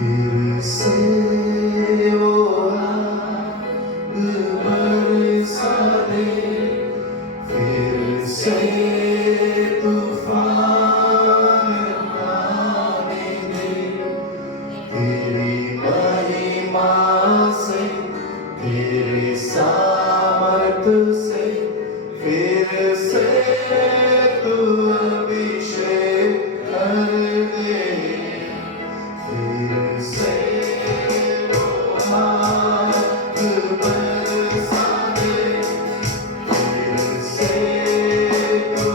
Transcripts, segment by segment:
फिर से वो आग बरसा दे, फिर से तूफान आने दे, तेरी महिमा से, तेरी सामर्थ से, फिर से तू अभिषेक कर दे, फिर से वो आग बरसा दे, फिर से तू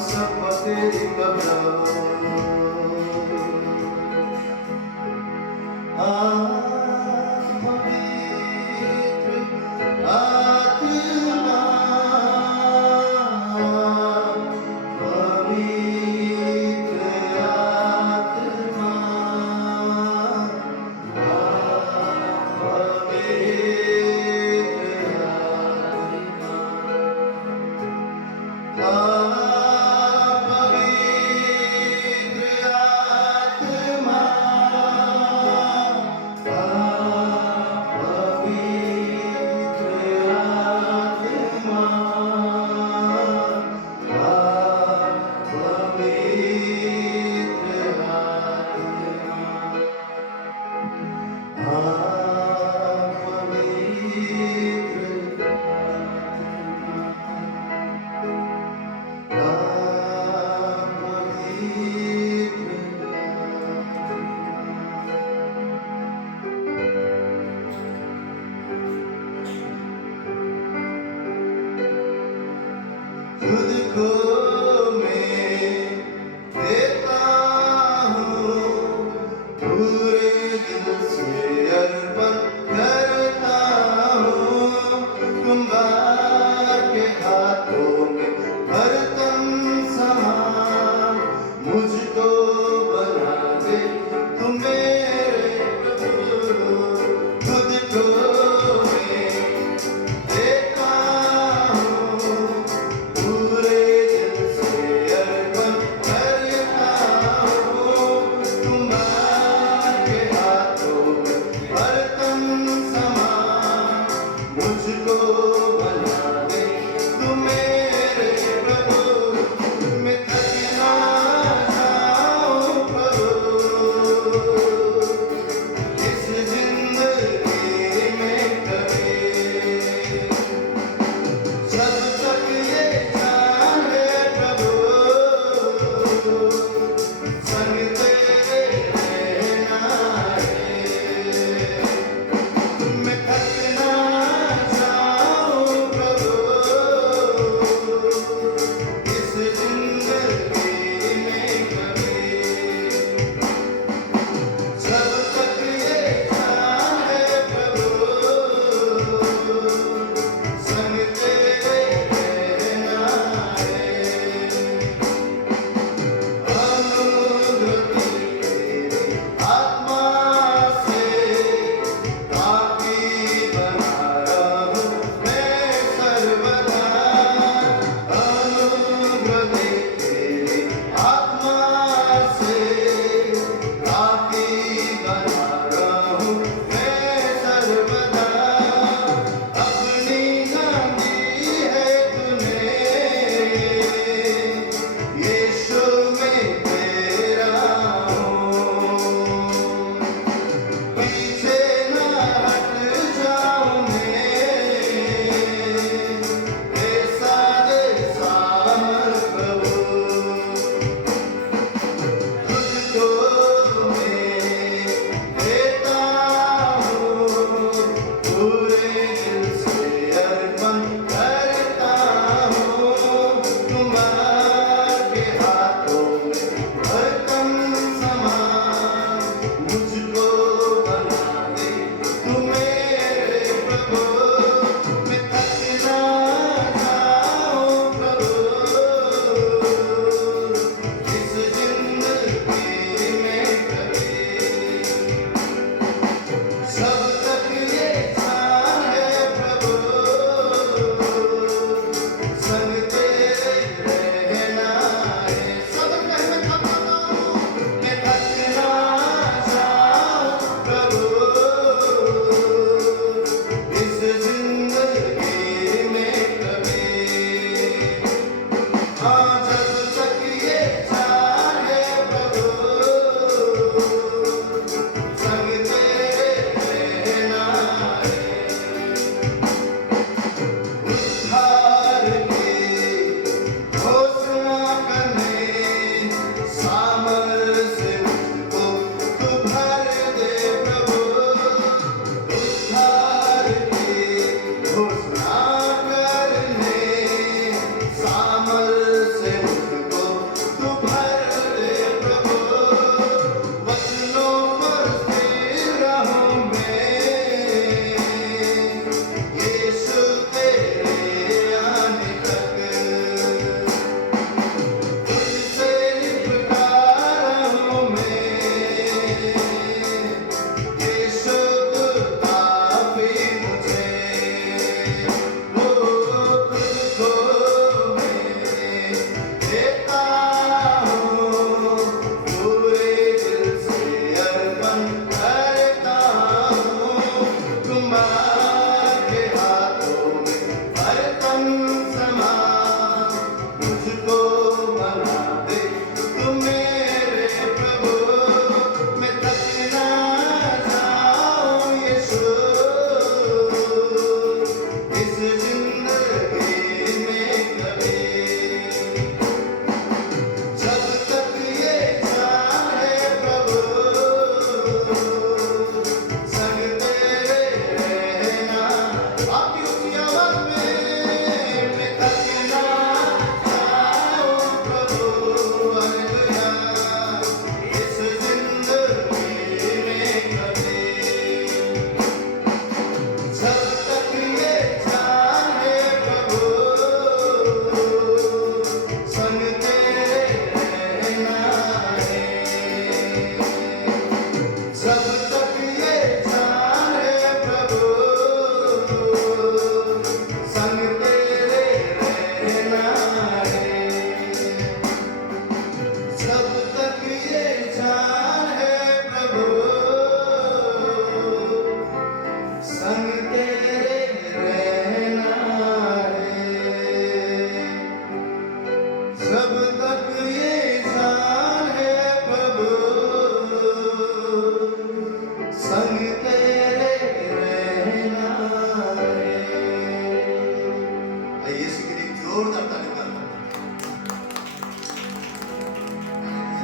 सब तेरी कब्र पवित्र आत्मा पवित्र आत्मा पवित्र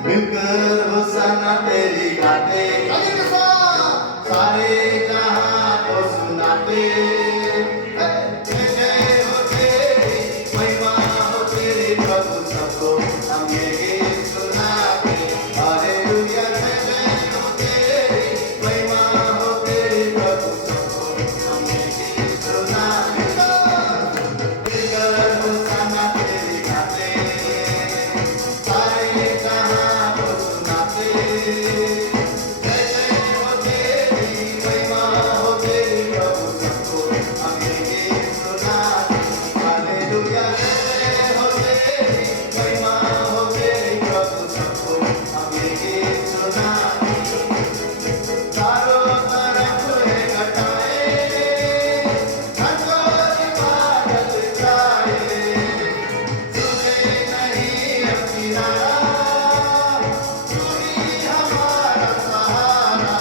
मिलकर होशाना तेरी गाते, ताली के साथ सारे जहां को सुनाते, जय जय हो तेरी, महिमा हो तेरी प्रभु सबको हम ये गीत सुनाते, हालेलुया जय जय हो तेरी, महिमा हो तेरी प्रभु सबको हम ये गीत सुनाते, मिलकर होशाना तेरी गाते, सारे जहां को सुनाते, जय जय हो तेरी, महिमा हो तेरी प्रभु सबको हम ये गीत सुनाते, हालेलुया जय जय हो तेरी, महिमा हो तेरी प्रभु सबको हम ये गीत सुनाते, चारों तरफ है घटाए, घटोरी बादल छाए, सूखे नहीं अब किनारा, तू ही हमारा सहारा,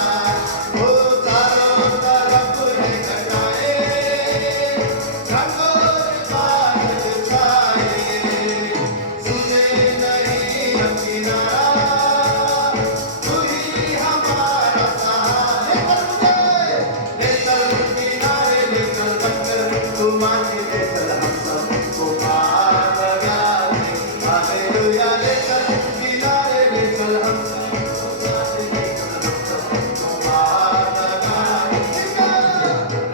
ओ चारों तरफ है घटाए, घटोरी बादल छाए, सूखे नहीं अब किनारा, तू ही हमारा सहारा, लेकर किनारे लेकर बनकर तू मांगे लेकर हम सबको पार लगा दे, हालेलुया लेकर किनारे लेकर हम सबको मांगे लेकर हम सबको पार लगा दे,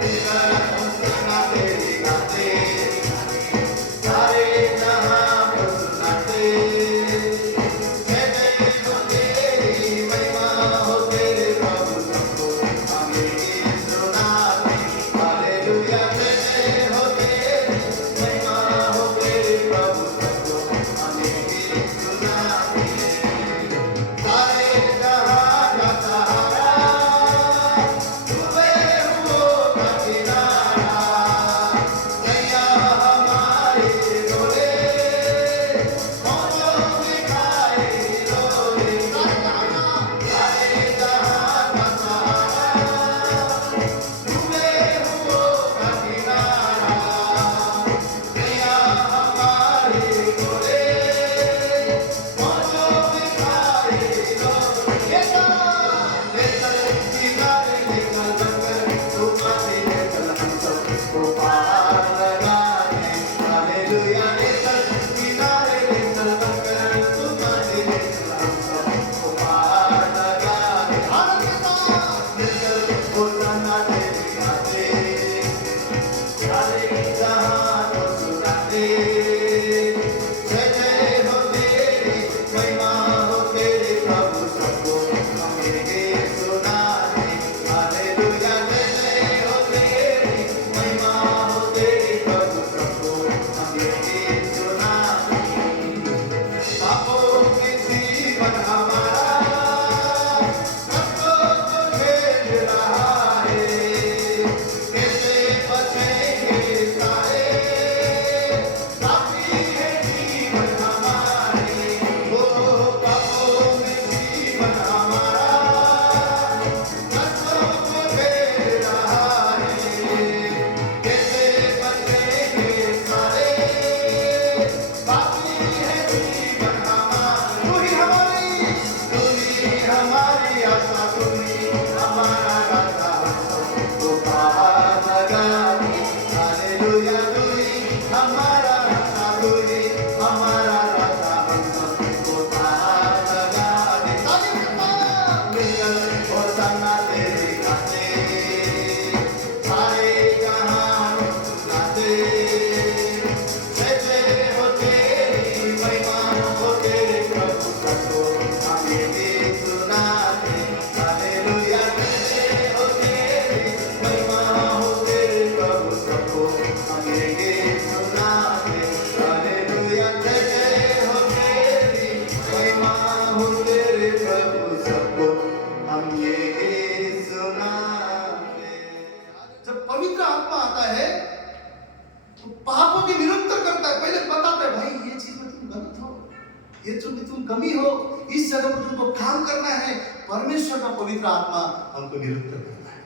लेकर हम सुना तेरी गाते, सारे जहां को सुनाते, जय जय हो तेरी, महिमा हो तेरे प्रभु सबको हम ये गीत सुनाते, हालेलुया जय जय हो तेरी, महिमा हो तेरे प्रभु सबको हम ये गीत सुनाते, सारे जहां का सहारा, डूबे हुओं का किनारा, नैया हमारी डोले, मौजों में खाए डोले, सारे जहां का सहारा, डूबे हुओं का किनारा, नैया हमारी डोले, मौजों में खाए डोले, लेकर किनारे लेकर बनकर तू मांगे लेकर हम सबको पार लगा दे, हालेलुया लेकर किनारे लेकर बनकर तू मांगे लेकर हम सबको पार लगा दे, लेकर होशाना तेरी गाते, सारे जहां को सुनाते, जय जय हो तेरी, महिमा हो तेरे प्रभु सबको हम ये गीत सुनाते, हालेलुया जय जय हो तेरी, महिमा हो तेरे प्रभु सबको हम ये गीत सुनाते, पापों के जीवन हमारा कष्टों को झेल रहा है, कैसे बचेंगे सारे, पापी है जीवन हमारे, ओ पापों में जीवन हमारा कष्टों को झेल रहा है, कैसे बचेंगे सारे, पापी है जीवन हमारा, तू ही हमारी आशा, तू ही हमारा राजा, हम सबको पार लगा दे, हालेलुया तू ही हमारा राजा, तू ही हमारा राजा, हम सबको पार लगा दे, मिलकर होशाना तेरी गाते, सारे जहां को सुनाते, जय जय हो तेरी, महिमा हो तेरे प्रभु सबको हम ये गीत सुनाते, हालेलुया जय जय हो तेरी, महिमा हो तेरे प्रभु सबको हम ये गीत सुनाते, हालेलुया जय जय हो तेरी, महिमा हो तेरे प्रभु सबको हम ये गीत सुनाते। जब पवित्र आत्मा आता है तो पापों की निरुत्तर करता है, पहले बताता है भाई ये चीज में तुम गलत हो, ये जो भी तुम कमी हो, इस जगह पर तुमको काम करना है, परमेश्वर का पवित्र आत्मा हमको निरुत्तर करता है,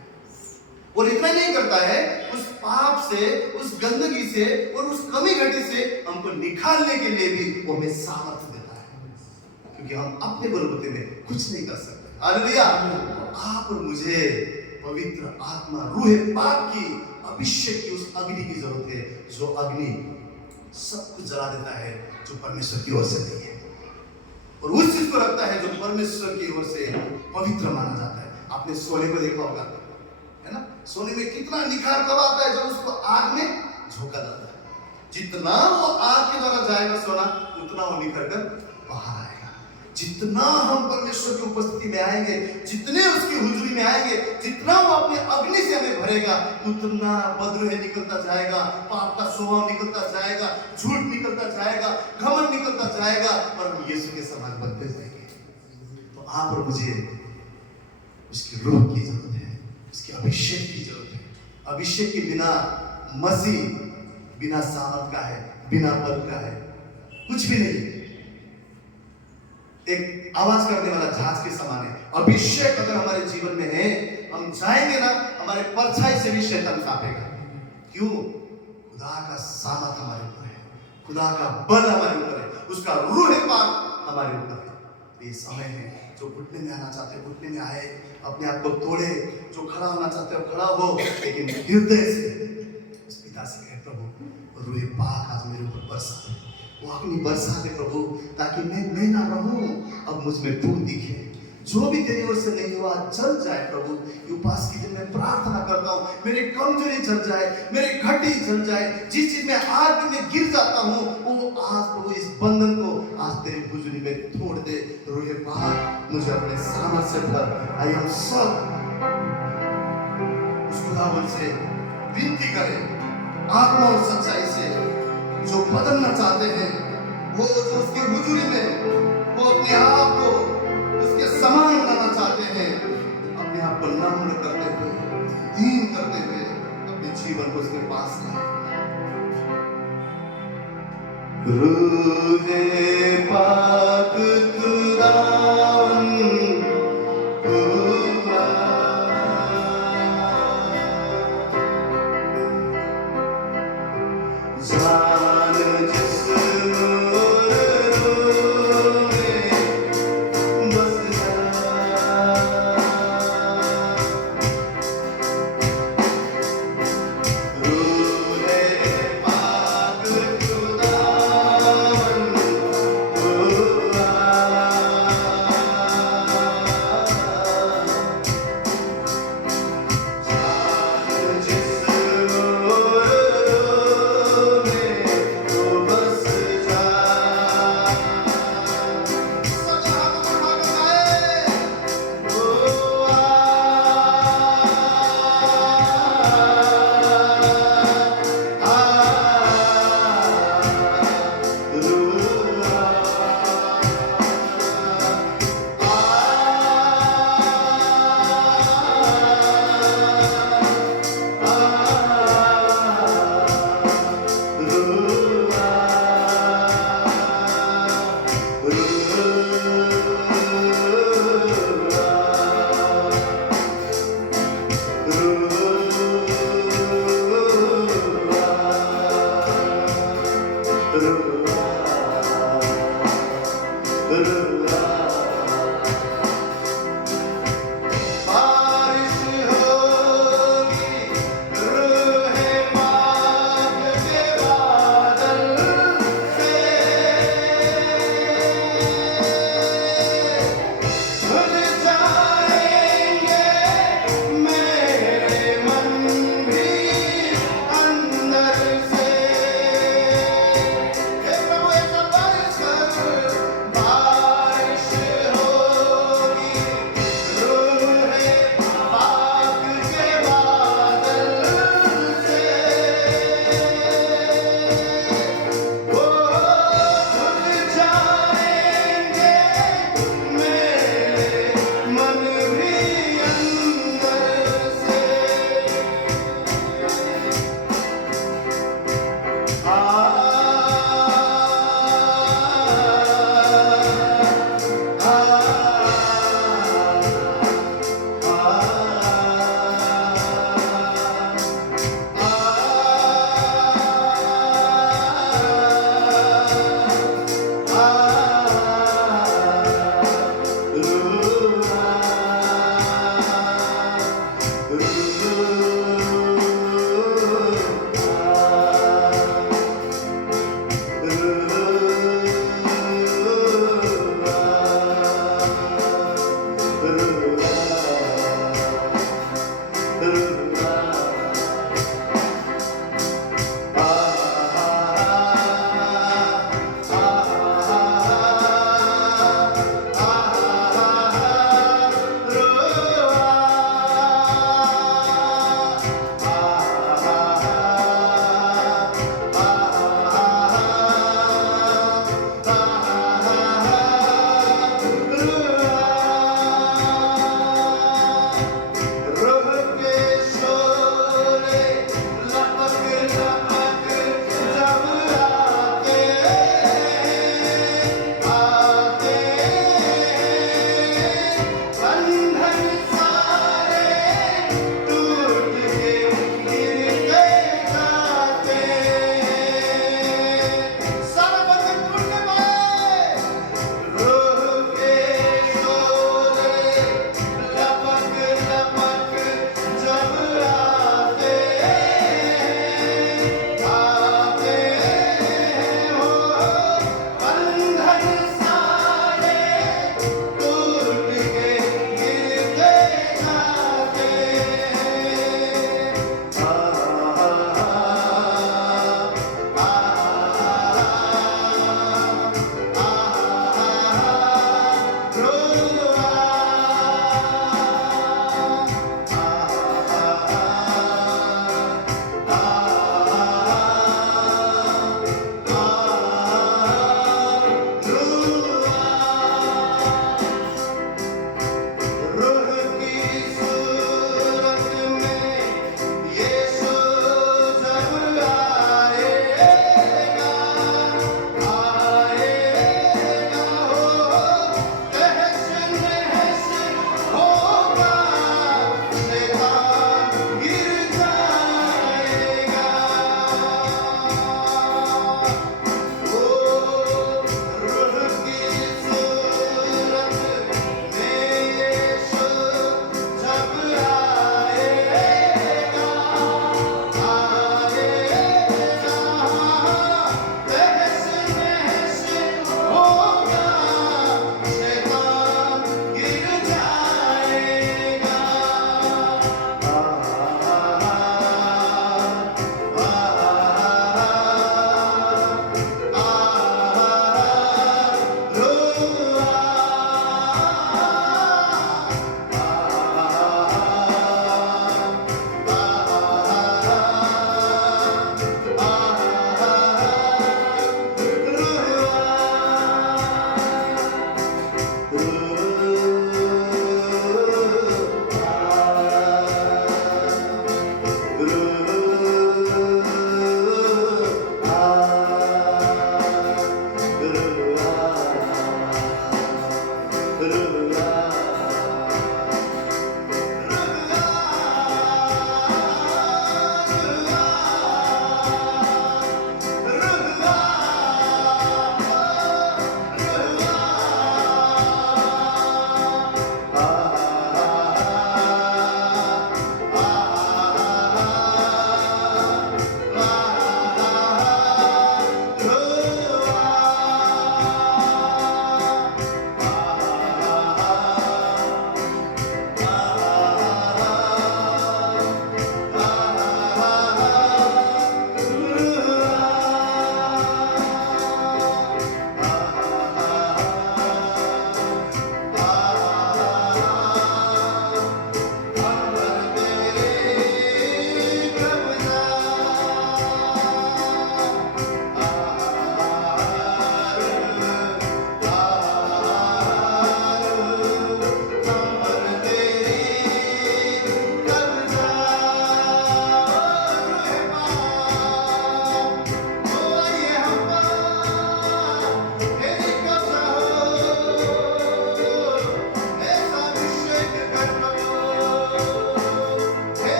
और इतना नहीं करता है, उस पाप से, उस गंदगी से और उस कमी घटी से हमको निकालने के लिए भी वो हमें सामर्थ्य देता है। क्योंकि हम अपने बलबूते में कुछ नहीं कर सकते। हालेलुया। आप और मुझे पवित्र आत्मा रूह पाक की अभिषेक की उस अग्नि की जरूरत है, जो अग्नि सब कुछ जला देता है जो परमेश्वर की ओर से नहीं है, और उस चीज को रखता है जो परमेश्वर की ओर से पवित्र माना जाता है। आपने सोने को देखा होगा, है ना? सोने में कितना निखार कब आता है? जब उसको आग में झोंका जाता है। जितना वो आग के द्वारा जाएगा सोना, उतना वो निखर कर बाहर आएगा। जितना हम परमेश्वर की उपस्थिति में आएंगे, जितने उसकी हुजूरी में आएंगे, जितना वो अपने अग्नि से हमें भरेगा, उतना बद्रोह निकलता जाएगा, पाप का स्वभाव निकलता जाएगा, झूठ निकलता जाएगा, घमंड निकलता जाएगा, और हम यीशु के समान बनते जाएंगे। तो आप और मुझे उसकी रूह की जरूरत है, उसके अभिषेक की जरूरत है। अभिषेक के बिना मसीह बिना सामर्थ का है, बिना बल का है, कुछ भी नहीं। एक आवाज करने वाला जहाज के समान है। अभिषेक अगर हमारे जीवन में है, हम जाएंगे ना, हमारे परछाई से भी शैतान कांपेगा। क्यों? खुदा का सामर्थ हमारे ऊपर है, खुदा का बल हमारे ऊपर है, उसका रूह पाक हमारे ऊपर है। ये समय है, जो घुटने में आना चाहते हैं घुटने में आए, अपने आप को तोड़े, जो खड़ा होना चाहते हो खड़ा हो, लेकिन हृदय से उस पिता से कहे, प्रभु रूह पाक आज मेरे ऊपर बरसा, वो अग्नि बरसा दे प्रभु, ताकि मैं ना रहूं, अब मुझ में तू दिखे। जो भी तेरी ओर से नहीं हुआ जल जाए प्रभु। ये उपास की दिन मैं प्रार्थना करता हूँ, मेरी कमजोरी जल जाए, मेरी घटी जल जाए, जिस चीज में आज भी मैं गिर जाता हूँ, वो आज प्रभु इस बंधन को आज तेरी हुजूरी में तोड़ दे। रूह पाक मुझे अपने सामर्थ से भर। आई हम सब उस खुदावन से विनती करें, आत्मा और सच्चाई से, जो बदलना चाहते हैं, वो जो उसकी हुजूरी में वो अपने आप को उसके समान बनाना चाहते हैं, अपने आप को नम्र करते हुए, दीन करते हुए अपने जीवन को उसके पास लाए। रूहे पाक खुदावन जान जिस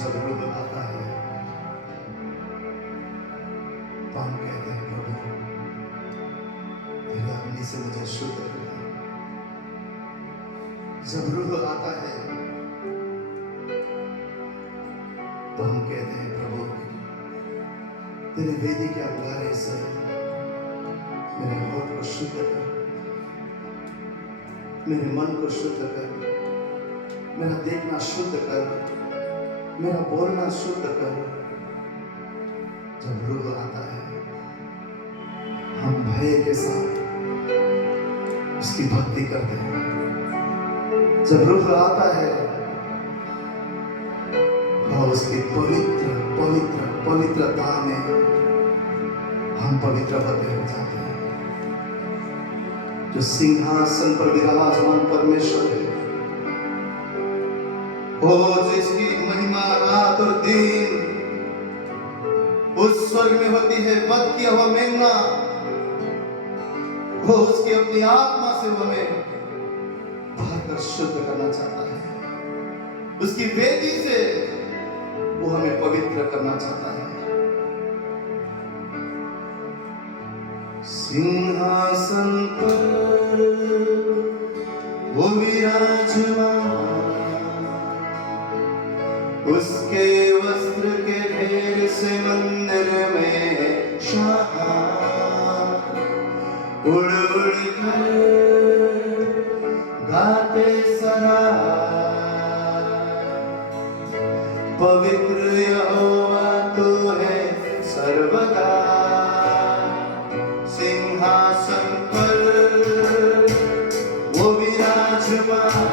जब रूह आता है तो हम कहते हैं प्रभु तेरे अग्नि से मुझे शुद्ध कर। जब रूह आता है तो हम कहते हैं प्रभु तेरे वेदी के अंगारे से मेरे होठ को शुद्ध कर, मेरे मन को शुद्ध कर, मेरा देखना शुद्ध कर, मेरा बोलना शुद्ध कर। जब रूह आता है हम भय के साथ उसकी भक्ति करते हैं। जब रूह आता है वह उसकी पवित्र पवित्र पवित्रता में हम पवित्र होते हो जाते हैं। जो सिंहासन पर विराजमान परमेश्वर है, ओ जिसकी महिमा रात और दिन उस स्वर्ग में होती है, वध किया हुआ मेमना, वो उसकी अपनी आत्मा से हमें भरकर शुद्ध करना चाहता है। उसकी वेदी से वो हमें पवित्र करना चाहता है। सिंहासन पर वो विराजमान, उसके वस्त्र के ढेर से मंदिर में शाह उड़ उड़ कर गाते सरा, पवित्र यहोवा तू है सर्वदा। सिंहासन पर वो विराजमान,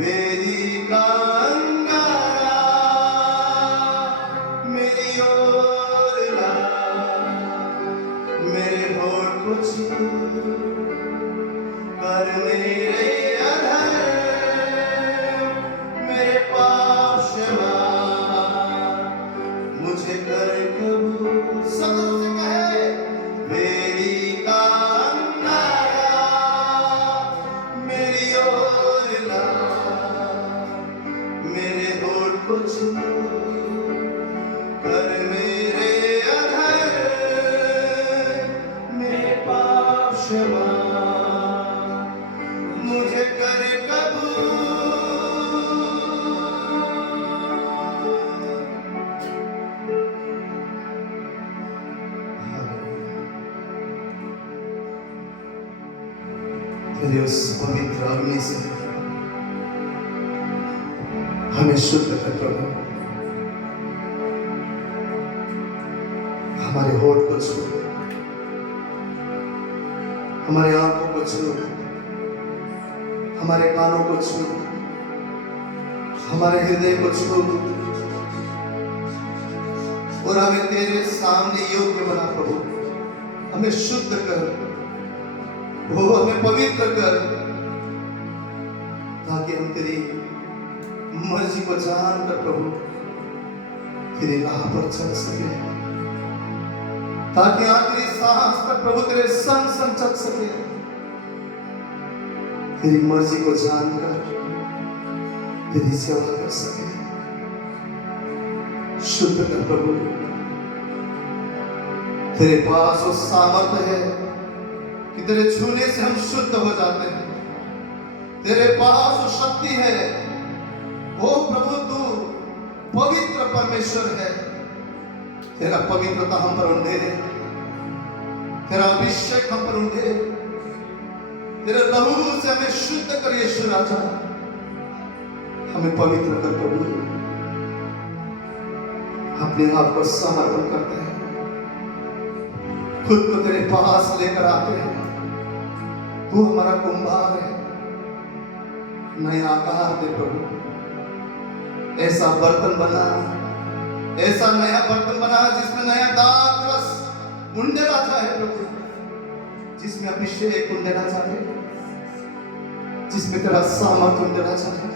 वेदिका अंगारा मेरी ओर ला, मेरे होठ को छू कर मेरे अधर, मेरे पाप क्षमा मुझे कर कबूल। सब से कहे वेदिका अंगारा मेरी ओर ला, मेरे होठ को छू कर मेरे अधर, मेरे पाप क्षमा मुझे कर कबूल। तेरे उस पवित्र अग्नि से हमें शुद्ध कर प्रभु। हमारे होठ को छू, हमारे आंखों को छू, हमारे कानों को छू, हमारे हृदय को छू और हमें तेरे सामने योग्य बना प्रभु। हमें शुद्ध कर, वो हमें पवित्र कर, ताकि हम तेरी मर्जी को जानकर प्रभु तेरी राह पर चल सके, ताकि आखिरी सांस तक प्रभु तेरे संग संग चल सके। तेरी मर्जी को जानकर तेरी सेवा कर सके। शुद्ध कर प्रभु। तेरे पास वो सामर्थ्य है कि तेरे छूने से हम शुद्ध हो जाते हैं। तेरे पास वो शक्ति है। ओ प्रभु तू पवित्र परमेश्वर है। तेरा पवित्रता हम पर उंडे, तेरा अभिषेक हम पर उंडे, तेरे लहू से हमें शुद्ध कर यीशु राजा। हमें पवित्र कर प्रभु। अपने आप को समर्पण करते हैं, खुद को तेरे पास लेकर आते हैं। तू हमारा कुंभार है। नया आकार दे प्रभु। ऐसा बर्तन बना, ऐसा नया बर्तन बना जिसमें नया दाग रस उंडेला चाहे प्रभु, जिसमें अभिषेक उंडेला चाहे, जिसमें तेरा सामर्थ उंडेला चाहे।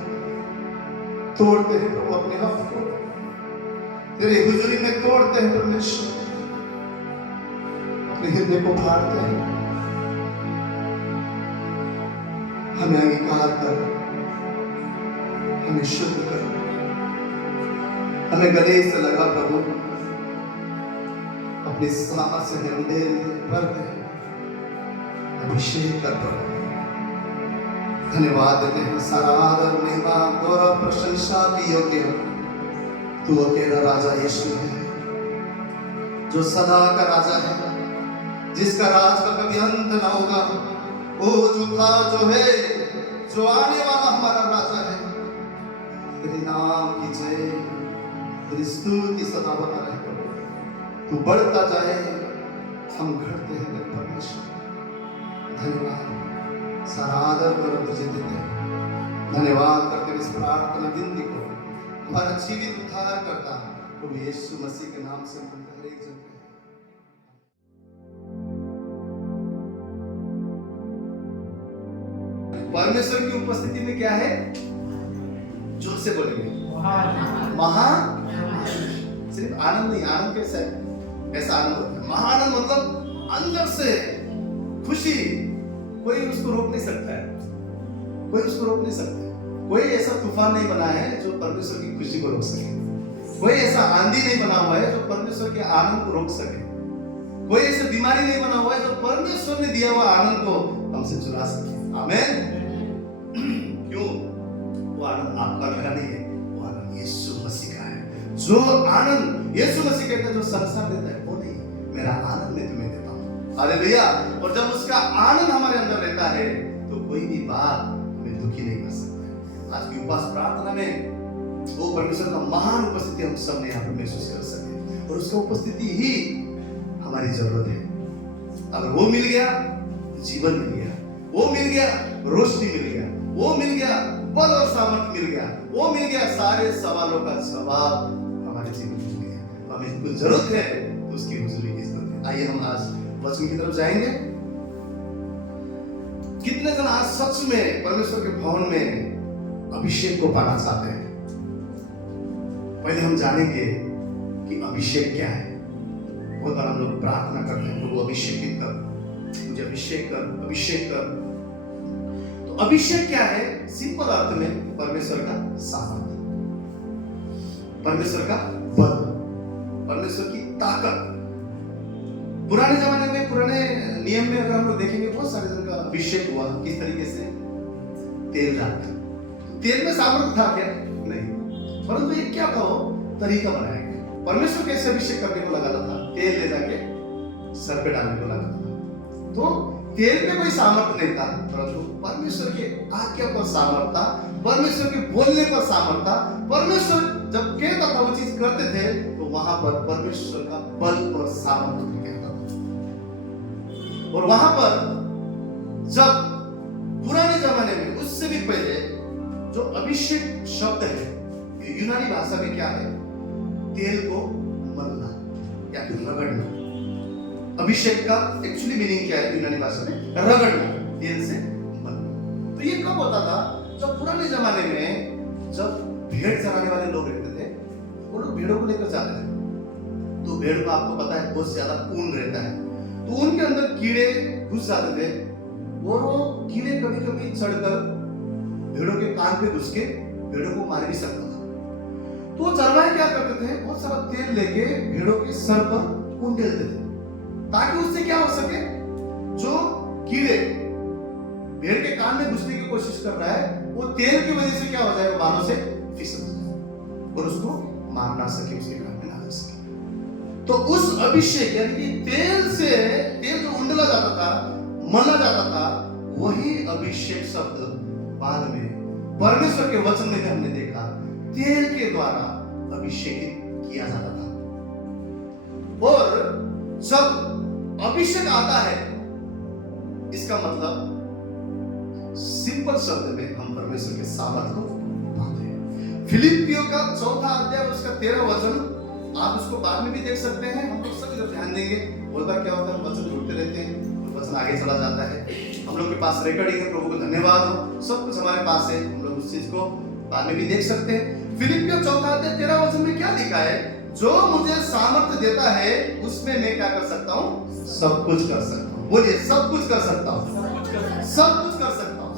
तोड़ते हैं प्रभु अपने आप को, तेरे हुजूरी में तोड़ते हैं परमेश्वर। अपने हृदय को फाड़ते हैं। हमें अंगीकार कर, हमें शुद्ध कर, हमें गले से लगा प्रभु। अपनी सामर्थ से हमें दे भर दे, अभिषेक कर प्रभु। धन्यवाद देते हैं। सारा आदर महिमा गौरव प्रशंसा की योग्य तू अकेला राजा यीशु है, जो सदा का राजा है, जिसका राज का कभी अंत ना होगा। वो जो था, जो है, जो आने वाला हमारा राजा है। तेरे नाम की जय, तेरी स्तुति सदा बना रहे प्रभु। तू बढ़ता जाए, हम घटते हैं तेरे परमेश्वर। धन्यवाद। सारा आदर गौरव तुझे देते हैं। धन्यवाद करते हुए इस प्रार्थना विनती को हमारा जीवित उद्धार करता प्रभु यीशु मसीह के नाम से हर एक जन परमेश्वर की उपस्थिति में क्या है? जोर से बोलेंगे महा। सिर्फ आनंद नहीं, आनंद कैसा है? ऐसा आनंद होता है। महाआनंद मतलब अंदर से खुशी। कोई उसको रोक नहीं सकता है, कोई उसको रोक नहीं सकता है। कोई ऐसा तूफान नहीं बना है जो परमेश्वर की खुशी को रोक सके। कोई ऐसा आंधी नहीं बना हुआ है जो परमेश्वर के आनंद को रोक सके। कोई ऐसी बीमारी नहीं बना हुआ है जो परमेश्वर ने दिया हुआ आनंद को हमसे चुरा सके। आमीन। क्यों? वो आनंद आपका मेरा नहीं है, वो आनंद यीशु मसीह का है। जो आनंद यीशु मसीह कहता है, जो संसार देता है वो नहीं, मेरा आनंद मैं तुम्हें देता हूँ। हालेलुया। और जब उसका आनंद हमारे अंदर रहता है तो कोई भी बात हमें दुखी नहीं कर सकता। आज की उपवास प्रार्थना में वो परमेश्वर का महान उपस्थिति हम सब ने यहाँ पर महसूस कर सके, और उसका उपस्थिति ही हमारी जरूरत है। अगर वो मिल गया, जीवन मिल गया। वो मिल गया, रोशनी मिल गया। वो मिल गया, बल और सामर्थ्य मिल गया, वो मिल गया, सारे सवालों का जवाब हमारे जीवन में मिल गया। हमें कुछ जरूरत है तो उसकी हुजूरी की जरूरत है। आइए हम आज वचन की तरफ जाएंगे। कितने जन आज सच में परमेश्वर के भवन में अभिषेक को पाना चाहते हैं? पहले हम जानेंगे कि अभिषेक क्या है। बहुत बार हम लोग प्रार्थना करते हैं, प्रभु अभिषेकित कर, मुझे अभिषेक कर, अभिषेक कर। तो अभिषेक क्या है? सिंपल अर्थ में परमेश्वर का सामर्थ्य, परमेश्वर का बल, परमेश्वर की ताकत। पुराने जमाने में, पुराने नियम में अगर हम लोग देखेंगे, बहुत सारे जन का अभिषेक हुआ। किस तरीके से? तेल डालकर। तेल में सामर्थ्य था क्या? नहीं, परंतु ये क्या था? वो तरीका बनाया गया। परमेश्वर कैसे अभिषेक करने को लगाता था? तेल ले जाके सर पे डालने को लगाता था। तो तेल में कोई सामर्थ्य नहीं था, परंतु परमेश्वर के आज्ञा पर सामर्थ्य था, परमेश्वर के बोलने पर सामर्थ्य था। परमेश्वर जब कहता था वो चीज करते थे, तो वहां पर परमेश्वर का बल और सामर्थ्य कहता था। और वहां पर जब पुराने जमाने में, उससे भी पहले, जो अभिषेक शब्द है यूनानी भाषा में क्या है? तेल को मलना या फिर रगड़ना। अभिषेक का एक्चुअली मीनिंग क्या है यूनानी भाषा में? रगड़ना, तेल से मलना। तो ये कब होता था? जब पुराने जमाने में जब भेड़ चराने वाले लोग रहते थे, वो लोग भेड़ों को लेकर जाते थे। तो भेड़ को आपको पता है बहुत ज्यादा ऊन रहता है, तो उनके अंदर कीड़े घुस जाते थे, और वो कीड़े कभी कभी चढ़कर भेड़ों के कान पे घुस के भेड़ों को मार भी सकता था। तो चरवाहे क्या करते थे? बहुत सारा तेल लेके भेड़ों के सर पर उंडेलते थे, ताकि उससे क्या हो सके? जो कीड़े भेड़ के कान में घुसने की कोशिश कर रहा है, वो तेल की वजह से क्या हो जाए? बालों से फिसल जाए और उसको मार ना सके, उसके कान में ना लग सके। तो उस अभिषेक यानी कि तेल से, तेल जो उंडला जाता था, मला जाता था, वही अभिषेक शब्द बाद में परमेश्वर के वचन में हमने देखा, तेल के द्वारा अभिषेकित किया जाता था। और जब अभिषेक आता है, इसका मतलब सिंपल शब्द में हम परमेश्वर के सामर्थ्य को पाते हैं। फिलिपियों का 4 अध्याय उसका 13 वचन, आप उसको बाद में भी देख सकते हैं। हम लोग सब जब ध्यान देंगे, बहुत बार क्या होता है, वचन जुड़ते रहते हैं, वचन आगे चला जाता है। हम लोग के पास रिकॉर्डिंग है, प्रभु को धन्यवाद हो, सब कुछ हमारे पास है, हम लोग उस चीज को बाद में भी देख सकते हैं। फिलिपियों 4 अध्याय 13 वचन में क्या लिखा है? जो मुझे सामर्थ्य देता है, उसमें मैं क्या कर सकता हूँ? सब कुछ कर सकता हूँ। बोलिए, सब कुछ कर सकता हूँ, सब कुछ कर सकता हूँ।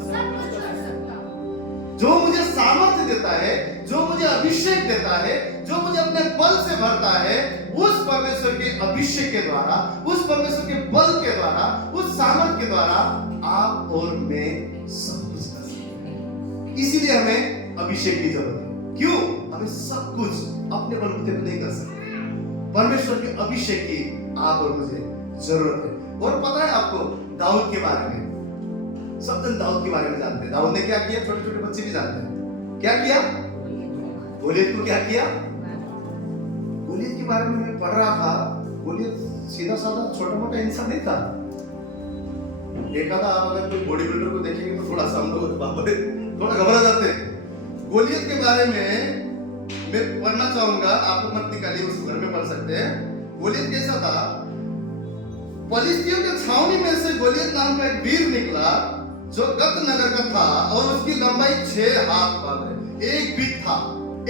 जो मुझे सामर्थ्य देता है, जो मुझे अभिषेक देता है, जो मुझे अपने बल से भरता है, उस परमेश्वर के अभिषेक के द्वारा, उस परमेश्वर के बल के द्वारा, उस सामर्थ्य के द्वारा आप और मैं सब कुछ कर सकते हैं। इसीलिए हमें अभिषेक की जरूरत है। क्यों? हमें सब कुछ अपने बलबूते पे नहीं कर सकते, परमेश्वर के अभिषेक की आप और मुझे जरूरत है। और पता है आपको दाऊद के बारे में, सब जन दाऊद के बारे में जानते हैं। दाऊद ने क्या किया? छोटे छोटे बच्चे भी जानते हैं। क्या किया? गोलियत को क्या किया? गोलियत के बारे में मैं पढ़ रहा था। गोलियत सीधा साधा छोटा मोटा इंसान नहीं था। देखा था, अगर कोई बॉडी बिल्डर को देखेंगे तो थोड़ा सा हम लोग थोड़ा घबरा जाते हैं। गोलियत के बारे में मैं पढ़ना चाहूंगा, आप मत निकालिए, उसको घर में पढ़ सकते हैं। गोलियत कैसा था? फलिस्तियों के छावनी में से गोलियत नाम का एक वीर निकला, जो गत नगर का था, और उसकी लंबाई 6 हाथ पर एक बीत था।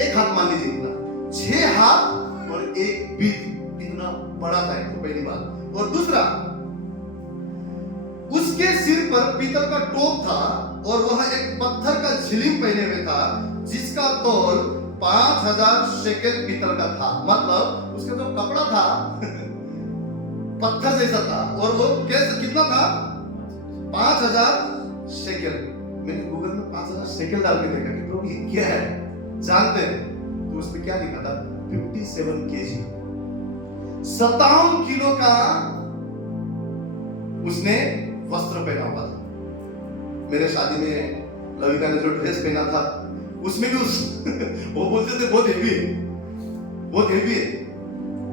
एक हाथ मान लीजिए इतना, 6 हाथ और एक बीत, इतना बड़ा था। एक तो पहली बात। और दूसरा, उसके सिर पर पीतल का टोप था, और वह एक पत्थर का झिलिम पहने हुए था, जिसका तौल 5000 शेकेल पीतल का था। मतलब उसका जो कपड़ा था पत्थर जैसा था, और वो कैसे, कितना था? 5000 शेकेल। मैंने गूगल में 5000 शेकेल डाल के देखा कि प्रभु ये क्या है, जानते हैं? तो उसमें क्या लिखा था? 57 केजी, 57 किलो का उसने वस्त्र पहना हुआ था। मेरे शादी में लविका ने जो ड्रेस पहना था, उसमें भी वो बोलते थे बहुत हेवी है, बहुत हेवी है।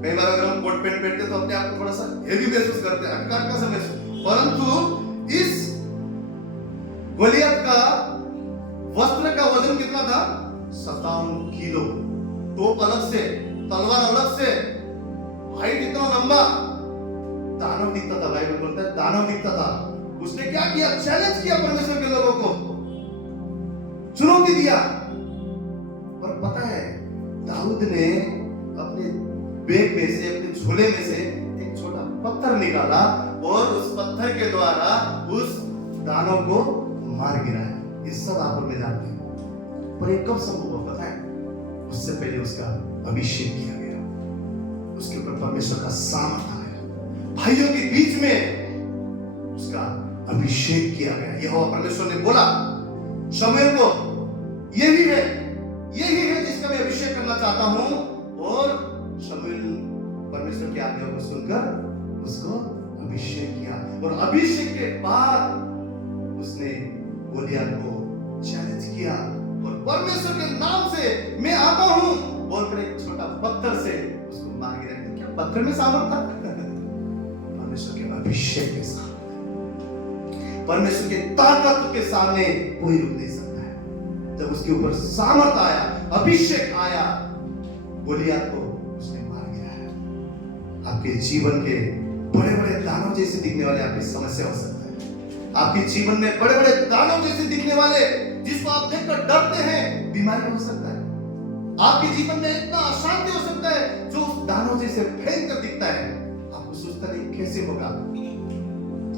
कई बार अगर हम कोट पैंट पहनते तो अपने आप को थोड़ा सा हेवी महसूस करते हैं, हल्का सा महसूस। परंतु इस गोलियत का वस्त्र का वजन कितना था? 57 किलो। टोप अलग से, तलवार अलग से, हाइट इतना लंबा। दानव दिखता था, बाइबल बोलता है दानव दिखता था। उसने क्या किया? चैलेंज किया परमेश्वर के लोगों को, चुनौती दिया। और पता है दाऊद ने अपने बैग में से, अपने झोले में से एक छोटा पत्थर निकाला और उस पत्थर के द्वारा उस दानव को मार गिराया। ये सब आप और मैं जानते हैं। पर ये कब संभव हुआ पता है? उससे पहले उसका अभिषेक किया गया, उसके ऊपर परमेश्वर का सामर्थ आया, भाइयों के बीच में उसका अभिषेक किया गया। यहोवा परमेश्वर ने बोला शमूएल को, यही है जिसका मैं अभिषेक करना चाहता हूं। और शमूएल परमेश्वर की आज्ञा को सुनकर उसको अभिषेक किया। और अभिषेक के बाद उसने गोलियत को चैलेंज किया और परमेश्वर के नाम से मैं आता हूं बोलकर एक छोटा पत्थर से उसको मार गिराया। क्या पत्थर में सामर्थ था? परमेश्वर के अभिषेक के सामने, परमेश्वर के ताकत के सामने कोई रुक नहीं सकता है। जब उसके ऊपर सामर्थ आया, अभिषेक आया, गोलियत को उसने मार गिराया। आपके जीवन के बड़े बड़े दानव जैसे दिखने वाले आपकी समस्या हो सकता है। आपके जीवन में बड़े बड़े दानव जैसे दिखने वाले जिसको आप देखकर डरते हैं, बीमारी हो सकता है। आपके जीवन में इतना अशांति हो सकता है जो दानव जैसे भयंकर दिखता है। आपको सोचता नहीं कैसे होगा।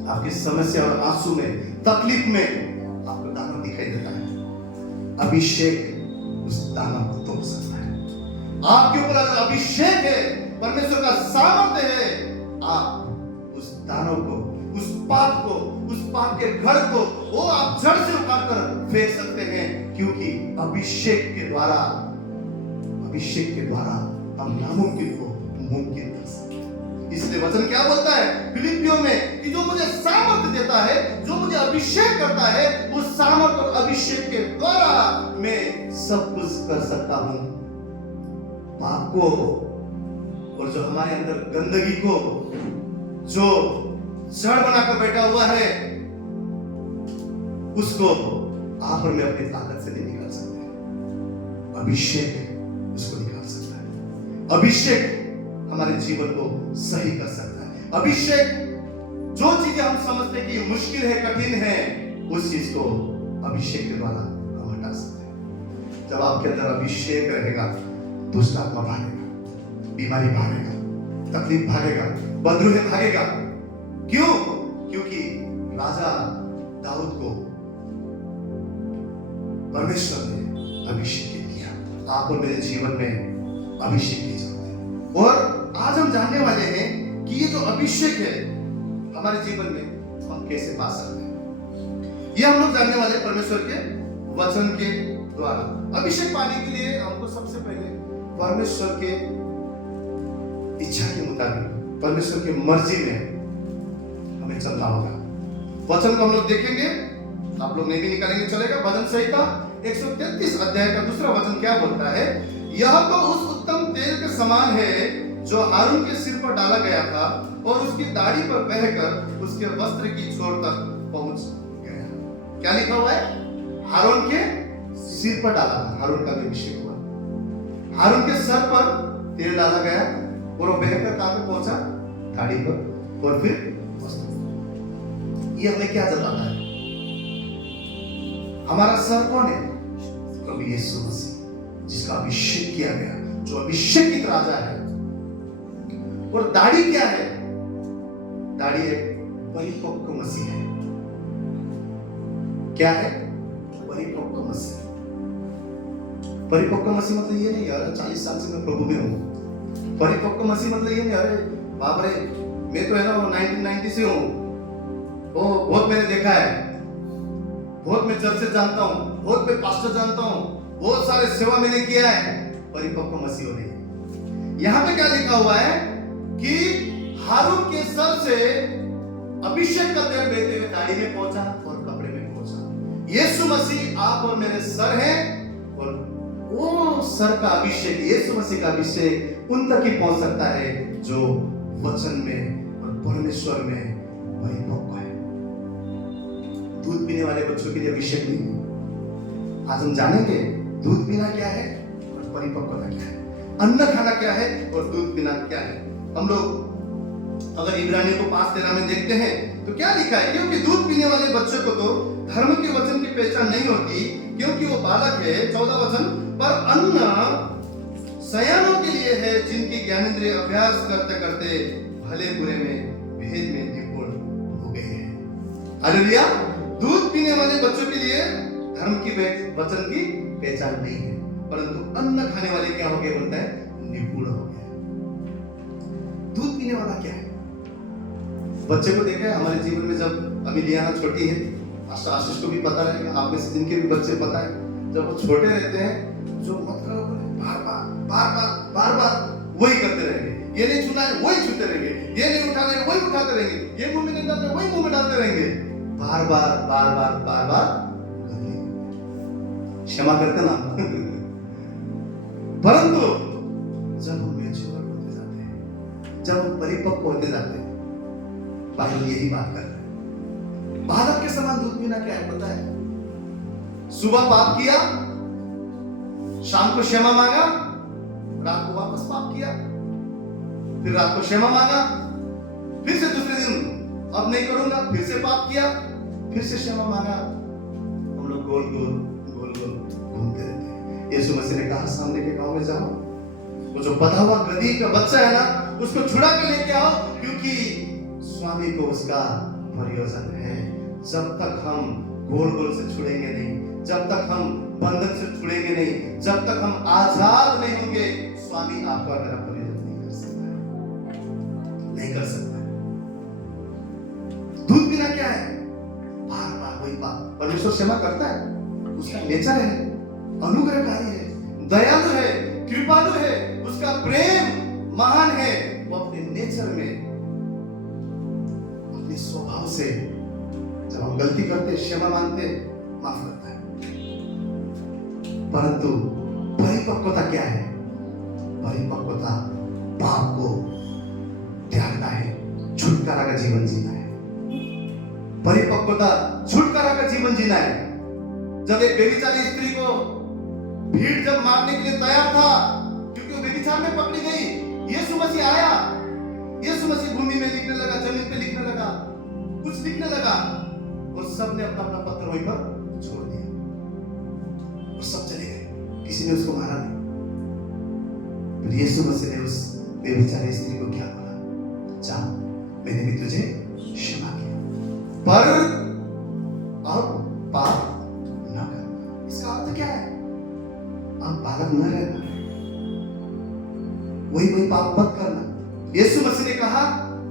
आपकी समस्या और आंसू में, तकलीफ में आपको दानव दिखाई देता है। अभिषेक उस दानव को तोड़ सकता है। आपके ऊपर अगर अभिषेक है, परमेश्वर का सामर्थ्य है, आप उस दानव को, उस पाप के घर को वो आप जड़ से उखाड़ कर फेंक सकते हैं। क्योंकि अभिषेक के द्वारा हम नामुमकिन को मुमकिन कर सकते हैं। इसलिए वचन क्या बोलता है फिलिपियों में कि जो मुझे सामर्थ्य देता है, जो मुझे अभिषेक करता है, उस सामर्थ्य और अभिषेक के द्वारा मैं सब कुछ कर सकता हूं। पाप को और जो हमारे अंदर गंदगी को जो जड़ बनाकर बैठा हुआ है, उसको आप और मैं अपनी ताकत से नहीं निकाल सकते। अभिषेक उसको निकाल सकता है। अभिषेक हमारे जीवन को सही कर सकता है। अभिषेक जो चीजें हम समझते हैं कि मुश्किल है, कठिन है, उस चीज को अभिषेक के द्वारा हम हटा सकते हैं। जब आपके अंदर अभिषेक रहेगा, दुष्ट आत्मा भागेगा, बीमारी भागेगा, तकलीफ भागेगा, बदरूह भागेगा। क्यों? क्योंकि राजा दाऊद को परमेश्वर ने अभिषेक किया। आप और मेरे जीवन में अभिषेक की जरूरत है। और आज हम जानने वाले हैं कि ये जो अभिषेक है हमारे जीवन में हम कैसे पा सकते हैं। ये हम लोग जानने वाले परमेश्वर के वचन के द्वारा। अभिषेक पाने के लिए हमको सबसे पहले परमेश्वर के इच्छा के मुताबिक, परमेश्वर की मर्जी में हमें चलना होगा। वचन को हम लोग देखेंगे, आप लोग नहीं भी निकालेंगे चलेगा। भजन संहिता 133 अध्याय का दूसरा वचन क्या बोलता है? यह तो उस उत्तम तेल के समान है जो हारून के सिर पर डाला गया था और उसकी दाढ़ी पर बहकर उसके वस्त्र की छोर तक पहुंच गया। क्या लिखा हुआ है? हारून के सिर पर डाला था। हारून का अभिषेक हुआ, हारून के सर पर तेल डाला गया और वो बहकर कहां पे पहुंचा? दाढ़ी पर और फिर वस्त्र। ये हमें क्या जताता है? हमारा सर कौन है? प्रभु यीशु मसीह, जिसका अभिषेक किया गया, जो अभिषेकित राजा है। और दाढ़ी क्या है? दाढ़ी एक परिपक्व मसीह है। क्या है? परिपक्व मसीह। परिपक्व मसीह मतलब ये नहीं यार 40 साल से मैं प्रभु में हूं। परिपक्व मसीह मतलब ये नहीं अरे बाप रे मैं तो है ना 1990 से हूं, वो बहुत मैंने देखा है, बहुत मैं चर्च से जानता हूं, बहुत मैं पास्टर जानता हूं, बहुत सारे सेवा मैंने किया है। परिपक्व मसीह नहीं। यहां पे क्या लिखा हुआ है कि हारून के सर से अभिषेक का तेल बहते हुए दाढ़ी में पहुंचा और कपड़े में पहुंचा। यीशु मसीह आप और मेरे सर हैं और वो सर का अभिषेक, यीशु मसीह का अभिषेक उन तक ही पहुंच सकता है जो वचन में और परमेश्वर में परिपक्व है। दूध पीने वाले बच्चों के लिए अभिषेक नहीं है। आज हम जानेंगे दूध पीना क्या है और परिपक्वता क्या है, अन्न खाना क्या है और दूध पीना क्या है। हम लोग अगर इब्रानियों को 5:13 में देखते हैं तो क्या लिखा है, क्योंकि दूध पीने वाले बच्चों को तो धर्म के वचन की पहचान नहीं होती क्योंकि वो बालक है। 14 वचन, पर अन्न सयानों के लिए है जिनकी ज्ञानेंद्रिय अभ्यास करते करते भले बुरे में भेद में निपुण हो गए हैं। हालेलुया। दूध पीने वाले बच्चों के लिए धर्म की वचन की पहचान नहीं है, परंतु अन्न खाने वाले क्या हो गए, बोलता है निपुण हो गए। दूध पीने वाला क्या है? बच्चे को देखा है हमारे जीवन में, जब अभी लियाना छोटी है, आशीष को भी पता रहेगा, आप में से जिनके भी बच्चे पता है, जब वो छोटे रहते हैं जो मतलब बार बार वही करते रहेंगे, ये नहीं छूना है वही छूते रहेंगे, ये नहीं उठाना है वही उठाते रहेंगे, ये मुंह में नहीं डालना है वही मुंह में डालते रहेंगे, बार बार क्षमा करते ना। परंतु जब हम मैच्योर होते जाते हैं, जब हम परिपक्व होते जाते हैं, बाइबल यही बात कर रहा है। बालक के समान दूध पीना क्या है पता है? सुबह पाप किया, शाम को क्षमा मांगा, रात को वापस पाप किया, फिर रात को क्षमा मांगा, फिर से दूसरे दिन अब नहीं करूंगा, फिर से पाप किया, फिर से क्षमा मांगा। हम लोग गोल गोल घूमते रहते हैं। यीशु मसीह ने कहा सामने के गांव में जाओ, वो जो बंधा हुआ गदही का बच्चा है ना, उसको छुड़ा के लेके आओ, क्योंकि स्वामी को उसका प्रयोजन है। जब तक हम गोल गोल से छुड़ेंगे नहीं, जब तक हम बंधन से छुड़ेंगे नहीं, जब तक हम आजाद नहीं होंगे, स्वामी आपका मेरा प्रयोजन नहीं कर सकता है, नहीं कर सकता है। दूध पीना क्या है? बार बार वही बात। परमेश्वर क्षमा करता है, उसका नेचर है, अनुग्रहकारी है, दयालु है, कृपालु है, उसका प्रेम महान है। वो अपने नेचर में, अपने स्वभाव से जब हम गलती करते, क्षमा मांगते, माफ करता है। परंतु परिपक्वता क्या है? परिपक्वता पाप को त्यागना है, छुटकारा का जीवन जीना है। परिपक्वता छुटकारा का जीवन जीना है। जब एक व्यभिचारी स्त्री को भीड़ जब मारने के लिए तैयार था, क्योंकि वो व्यभिचार में पकड़ी गई, यीशु मसीह आया, यीशु मसीह भूमि में लिखने लगा, जमीन पे लिखने लगा, कुछ लिखने लगा, और सबने अपना अपना पत्र वहीं पर छोड़ दिया और सब चले गए, किसी ने उसको मारा नहीं। फिर यीशु मसीह ने उस व्यभिचारी स्त्री को क्या बोला? जा, मैंने भी तुझे क्षमा किया, पर अब पाप न कर। इसका अर्थ क्या है? अब बालक न रहना, वही पाप मत करना। यीशु मसीह ने कहा,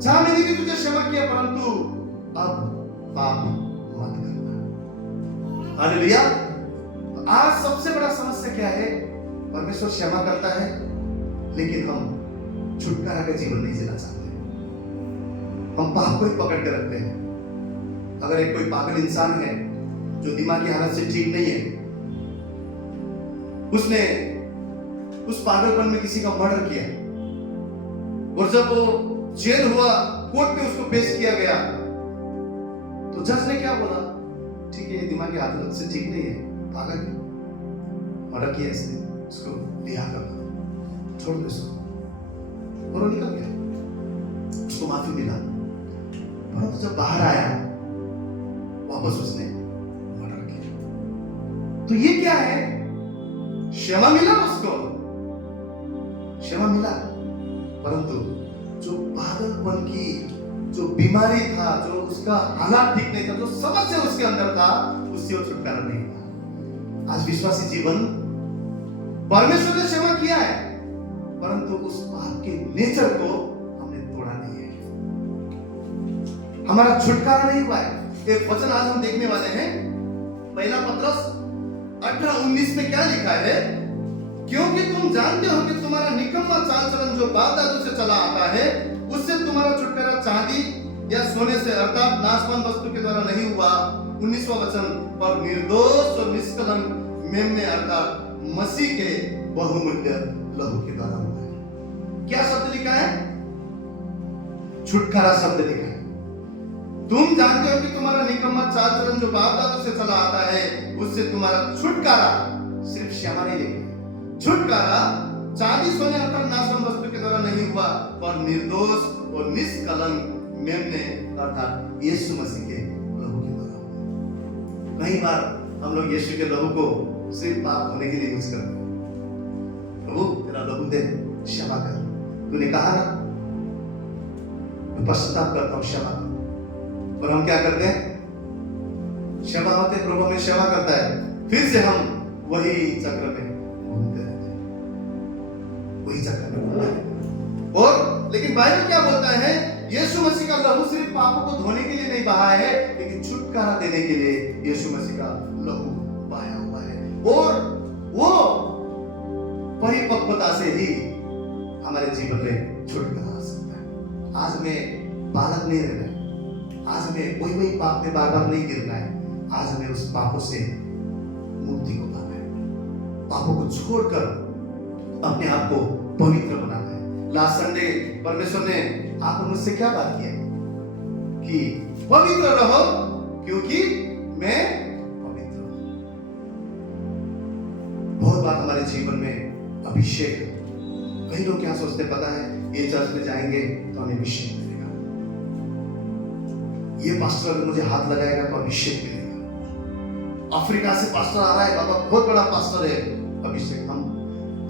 जा, मैंने भी तुझे क्षमा किया, परंतु अब पाप मत करना। हालेलुया। आज सबसे बड़ा समस्या क्या है? परमेश्वर क्षमा करता है, लेकिन हम छुटकारा का जीवन नहीं जीना चाहते। हम पाप को ही पकड़ के रखते हैं। अगर एक कोई पागल इंसान है जो दिमागी हालत से ठीक नहीं है, उसने उस पागलपन में किसी का मर्डर किया, और जब वो जेल हुआ, कोर्ट में उसको पेश किया गया, तो जज ने क्या बोला? ठीक है, ये दिमागी हालत से ठीक नहीं है, पागल है, मर्डर किया इसने, इसको रिहा कर दो, छोड़ दो इसको। और वो निकल गया, उसको माफी मिला। परंतु जब बाहर आया, वापस उसने मर्डर किया। तो ये क्या है? क्षमा मिला उसको, क्षमा मिला, परंतु जो पागलपन की जो बीमारी था, जो उसका हालात ठीक नहीं था, जो समस्या उसके अंदर था, उससे वो छुटकारा नहीं था। आज विश्वासी जीवन, परमेश्वर ने क्षमा किया है, परंतु उस पाप के नेचर को हमने तोड़ा नहीं है, हमारा छुटकारा नहीं हुआ है। एक वचन आज हम देखने वाले हैं, पहला पत्रस 18:19 में क्या लिखा है? क्योंकि तुम जानते हो कि तुम्हारा निकम्मा चाल चलन जो बाप दादों से चला आता है, उससे तुम्हारा छुटकारा चांदी या सोने से अर्थात नाशवान वस्तु के द्वारा नहीं हुआ। 19वां वचन, पर निर्दोष और निष्कलंक मेमने अर्थात मसीह के बहुमूल्य लहू के द्वारा हुआ है। क्या शब्द लिखा है? छुटकारा शब्द लिखा है। तुम जानते हो कि तुम्हारा निकम्मा चाल चलन जो बाप दादों से चला आता है, उससे उससे तुम्हारा छुटकारा सिर्फ क्षमा नहीं लेगा, छुटकारा चांदी सोने अर्थात नाशवान वस्तु के द्वारा नहीं हुआ, पर निर्दोष और निष्कलंक मेमने अर्थात यीशु मसीह के लहू के द्वारा। कई बार हम लोग यीशु के लहू को सिर्फ पाप धोने के लिए यूज करते हैं। प्रभु तेरा लहू दे, क्षमा कर। तूने कहा ना, मैं पश्चाताप करता हूँ, क्षमा कर। और हम क्या करते हैं? क्षमा होते, प्रभु हमें क्षमा करता है, फिर से हम वही चक्र में घूमते रहते हैं, वही चक्र में घूमते रहते हैं। और लेकिन बाइबल क्या बोलता है? यीशु मसीह का लहू सिर्फ पापों को धोने के लिए नहीं बहाया है, लेकिन छुटकारा देने के लिए यीशु मसीह का लहू बहाया हुआ है। और वो परिपक्वता से ही हमारे जीवन में छुटकारा आ सकता है। आज हमें बालक नहीं रहना है, आज हमें वही पाप में बार बार नहीं गिरना है, आज हमें उस पापों से मुक्ति को पाना है, पापों को छोड़कर अपने आप को पवित्र बनाना है। लास्ट संडे परमेश्वर ने आपको मुझसे क्या बात किया कि पवित्र रहो क्योंकि मैं पवित्र हूं। बहुत बार हमारे जीवन में अभिषेक, कई लोग क्या सोचते पता है, ये चर्च में जाएंगे तो हमें अभिषेक मिलेगा, ये पास्टर अगर मुझे हाथ लगाएगा तो अभिषेक मिलेगा, अफ्रीका से पास्टर आ रहा है, बाबा बहुत बड़ा पास्टर है, अभिषेक। हम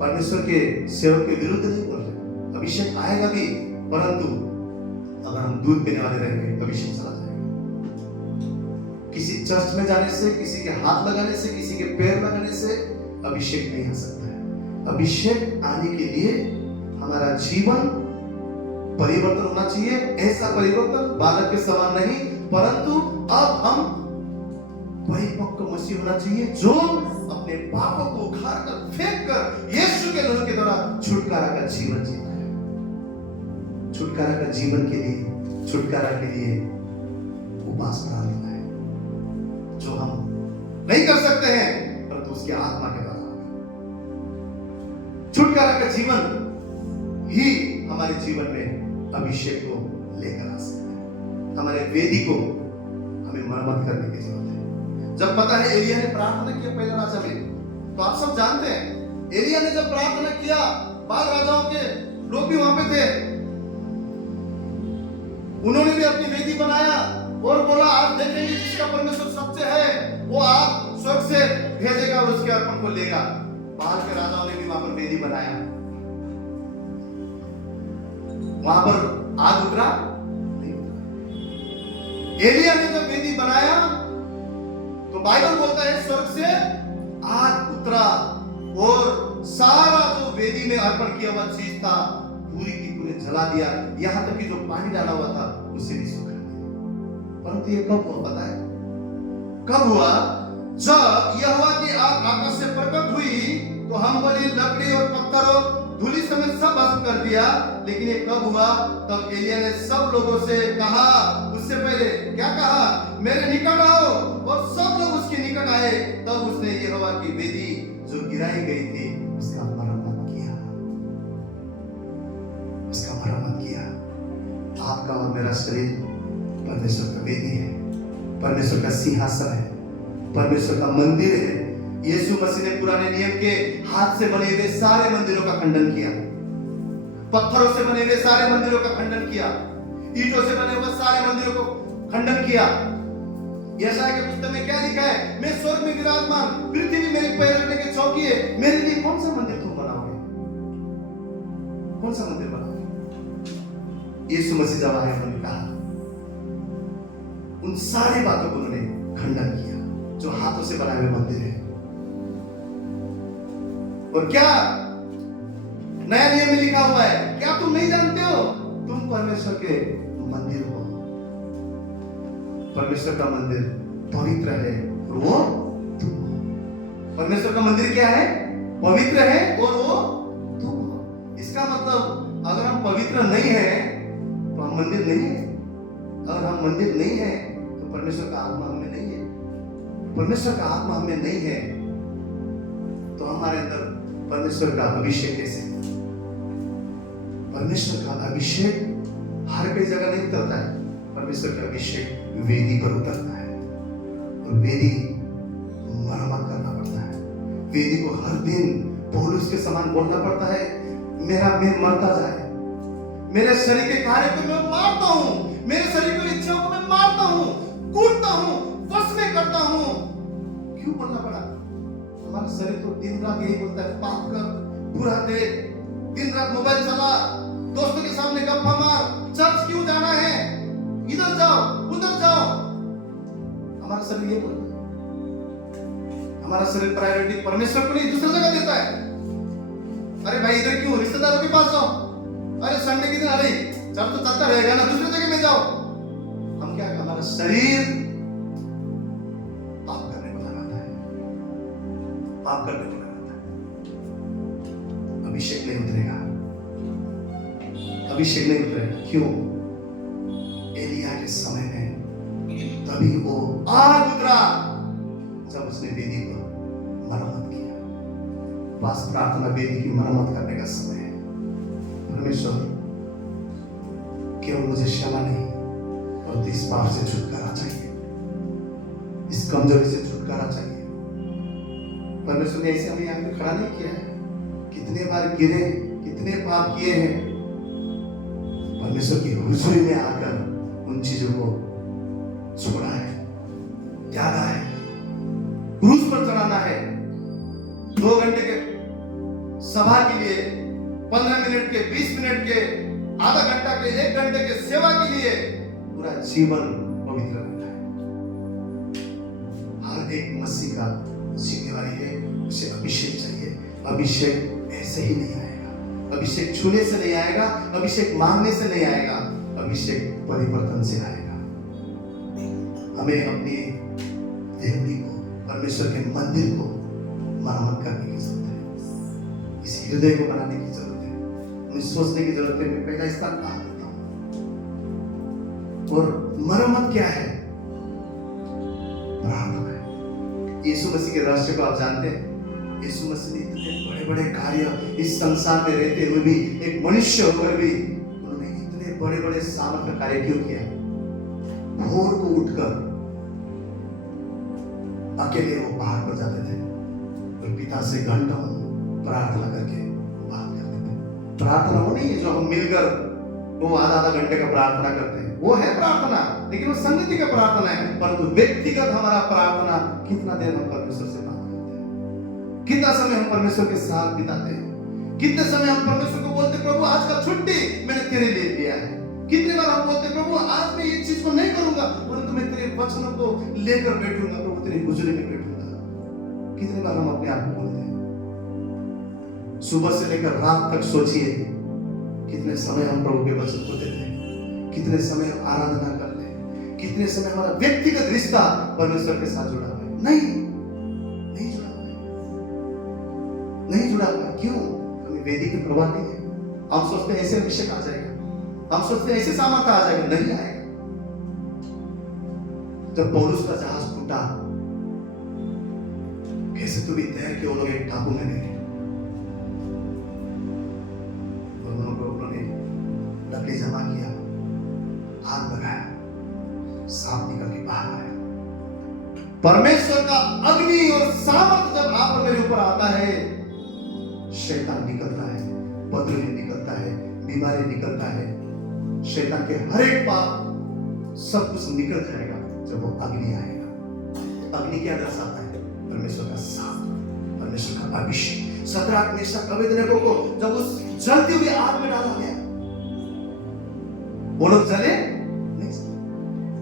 परमेश्वर के सेवक के विरुद्ध नहीं बोल रहे, अभिषेक आएगा भी, परंतु अगर हम दूध पीने वाले रहेंगे अभिषेक चला जाएगा। किसी चर्च में जाने से, किसी के हाथ लगाने से, किसी के पैर लगाने से अभिषेक नहीं आ सकता है। अभिषेक आने के लिए हमारा जीवन परिवर्तन होना चाहिए। ऐसा परिवर्तन बालक के समान नहीं, परंतु अब हम परिपक्व मसीह होना चाहिए, जो अपने पापों को उखाड़ कर फेंक कर यीशु के लहू के द्वारा छुटकारा का जीवन जीता है। छुटकारा का जीवन के लिए, छुटकारा के लिए उपासना करना है, जो हम नहीं कर सकते हैं, परंतु उसके आत्मा के द्वारा। छुटकारा का जीवन ही हमारे जीवन में अभिषेक को लेकर आ सकता है। हमारे वेदी को हमें मरम्मत करने की जरूरत है। जब पता है एलिया ने प्रार्थना किया पहले राजा में, तो आप सब जानते हैं एलिया ने जब प्रार्थना किया, बाल राजाओं के लोग भी वहां पे थे, उन्होंने भी अपनी वेदी बनाया और बोला आप देखेंगे जिसका परमेश्वर सच्चे है वो आप स्वर्ग से भेजेगा और उसके अर्पण को लेगा। बाहर के राजाओं ने भी वहां पर वेदी बनाया, वहां पर आग उतरा नहीं उतरा। एलिया ने जब वेदी बनाया तो बाइबल बोलता है स्वर्ग से आग उतरा और सारा जो वेदी में अर्पण किया हुआ चीज था पूरी की पूरी जला दिया, यहां तक कि जो पानी डाला हुआ था उसे भी सुखा दिया। परंतु ये कब हुआ पता है? कब हुआ? जब यहोवा की आग आकाश से प्रकट हुई तो हम बलि, लकड़ी और पत्थरों, धूलि समेत सब भस्म कर दिया। लेकिन ये कब हुआ? तब एलिया ने सब लोगों से कहा, उससे पहले क्या कहा? मेरे निकट आओ, और सब लोग उसके निकट आए। तब उसने यहोवा की वेदी जो गिराई गई थी उसका मरम्मत किया, उसका मरम्मत किया। आपका और मेरा शरीर परमेश्वर का वेदी है, परमेश्वर का सिंहासन है, परमेश्वर का मंदिर है। यीशु मसीह ने पुराने नियम के हाथ से बने हुए सारे मंदिरों का खंडन किया, पत्थरों से बने हुए सारे मंदिरों का खंडन किया, ईंटों से बने हुए सारे मंदिरों को खंडन किया। यशायाह के पुस्तक में क्या लिखा है? मैं स्वर्ग में विराजमान, पृथ्वी मेरे पैर रखने की चौकी है। मेरे लिए कौन सा मंदिर तुम बनाओगे? कौन सा मंदिर बनाओगे? यीशु मसीह जब आए उन्होंने कहा, उन सारी बातों को उन्होंने खंडन किया जो हाथों से बनाए हुए मंदिर है। और क्या नया नियम में लिखा हुआ है? क्या तुम नहीं जानते हो तुम परमेश्वर के मंदिर हो? परमेश्वर का मंदिर पवित्र है और वो तुम हो। परमेश्वर का मंदिर क्या है? पवित्र है और वो तुम हो। इसका मतलब अगर हम पवित्र नहीं है तो हम मंदिर नहीं है। अगर हम मंदिर नहीं है तो परमेश्वर का आत्मा हमें नहीं है। परमेश्वर का आत्मा हमें नहीं है तो हमारे अंदर परमेश्वर का अभिषेक कैसे? परमेश्वर का अभिषेक हर कई जगह नहीं उतरता है। परमेश्वर का अभिषेक वेदी पर उतरता है और वेदी मरम्मत वेदी को हर दिन पौलुस के समान बोलना पड़ता है, मेरा मैं मरता जाए, मेरे शरीर के कार्य को मैं मारता हूं, मेरे शरीर की इच्छाओं को मैं मारता हूं, कूटता हूं, वश में करता हूं। क्यों बोलना पड़ा? हमारा शरीर तो दिन रात यही बोलता है, पाप कर, बुरा देख, दिन रात मोबाइल चला, दोस्तों के सामने गप्पा मार, चर्च क्यों जाना है, इधर जाओ उधर जाओ। हमारा शरीर ये बोलता है। हमारा शरीर प्रायोरिटी परमेश्वर को नहीं दूसरी जगह देता है। अरे भाई इधर क्यों, रिश्तेदारों के पास जाओ, अरे संडे के दिन अरे चर्च तो चलता रहेगा ना, दूसरी जगह में जाओ। हम क्या, हमारा शरीर पाप करने को लगाता है, पाप करने को लगाता है। अभिषेक नहीं उतरेगा, अभिषेक नहीं उतरेगा। क्यों? एलिया के समय में तभी वो आग उतरा जब उसने वेदी को मरम्मत किया। बस प्रार्थना वेदी की मरम्मत करने का समय है। परमेश्वर केवल मुझे क्षमा नहीं, और इस पाप से छुटकारा चाहिए, इस कमजोरी से छुटकारा चाहिए। परमेश्वर ने ऐसे हमें यहाँ पे खड़ा नहीं किया है। कितने बार गिरे, कितने पाप किए हैं। परमेश्वर की हुजूरी में आकर उन चीजों को छोड़ा है, त्यागा है, क्रूस पर चढ़ाना है। 2 घंटे के सभा के लिए, 15 मिनट के, 20 मिनट के, आधा घंटा के, 1 घंटे के सेवा के लिए पूरा जीवन पवित्र रहता है। हर एक मसीह का जिम्मेवारी है, उसे अभिषेक चाहिए। अभिषेक ऐसे ही नहीं आएगा, अभिषेक छूने से नहीं आएगा, अभिषेक मांगने से नहीं आएगा, अभिषेक परिवर्तन से आएगा। हमें अपनी देवनी को, परमेश्वर के मंदिर को मरम्मत करने की जरूरत है। इस हृदय को बनाने की जरूरत है, हमें सोचने की जरूरत है। मैं पहला स्थान कहाँ देता हूँ? और मरम्मत क्या है? प्रार्थना है। यीशु मसीह के रहस्य को आप जानते हैं। यीशु मसीह ने इतने बड़े बड़े कार्य इस संसार में रहते हुए भी, एक मनुष्य होकर भी उन्होंने इतने बड़े बड़े सामर्थ्य कार्य क्यों किया? भोर को उठकर अकेले वो पहाड़ पर जाते थे और पिता से घंटों प्रार्थना करके बात करते थे। प्रार्थना वो नहीं है जो हम मिलकर वो आधा घंटे का प्रार्थना करते हैं, वो है प्रार्थना, लेकिन वो संगति का प्रार्थना है। परंतु व्यक्तिगत हमारा प्रार्थना, कितना देर हम परमेश्वर से बात करते हैं, कितना समय हम परमेश्वर के साथ बिताते हैं, कितने समय हम परमेश्वर को बोलते प्रभु आज का छुट्टी मैंने तेरे लिए लिया है। कितने बार हम बोलते प्रभु आज मैं ये चीज को नहीं करूंगा, परंतु मैं तेरे वचनों को लेकर बैठूंगा, प्रभु तेरी हुजूरी में बैठूंगा। कितने बार हम अपने आप को बोलते हैं? सुबह से लेकर रात तक सोचिए कितने समय हम प्रभु के वचन को देते हैं, कितने समय हम आराधना करते हैं, कितने समय हमारा व्यक्तिगत रिश्ता परमेश्वर के साथ जुड़ा हुआ है। नहीं जुड़ा हुआ है, नहीं जुड़ा हुआ है। क्यों? हमें वेदी की परवाह नहीं है। हम सोचते हैं ऐसे अभिषेक आ जाएगा, हम सोचते हैं ऐसे सामर्थ्य आ जाएगा, नहीं आएगा। जब पौलुस का जहाज टूटा, कैसे तो भी तैर के वो लोग एक टापू में गए और उन्होंने लकड़ी जमा किया, आग लगाया, सांप निकल के बाहर आया। परमेश्वर का अग्नि और सामर्थ जब आप और मेरे ऊपर आता है, शैतान निकलता है, बदले निकलता है, बीमारी निकलता है, शैतान के हर एक पाप सब कुछ निकल जाएगा जब वो अग्नि आएगा। अग्नि क्या दर्शाता है? परमेश्वर का साथ, परमेश्वर का अभिषेक। शद्रक मेशक अबेदनगो को जब उस जलती हुई आग में डाला गया, वो लोग जले नहीं।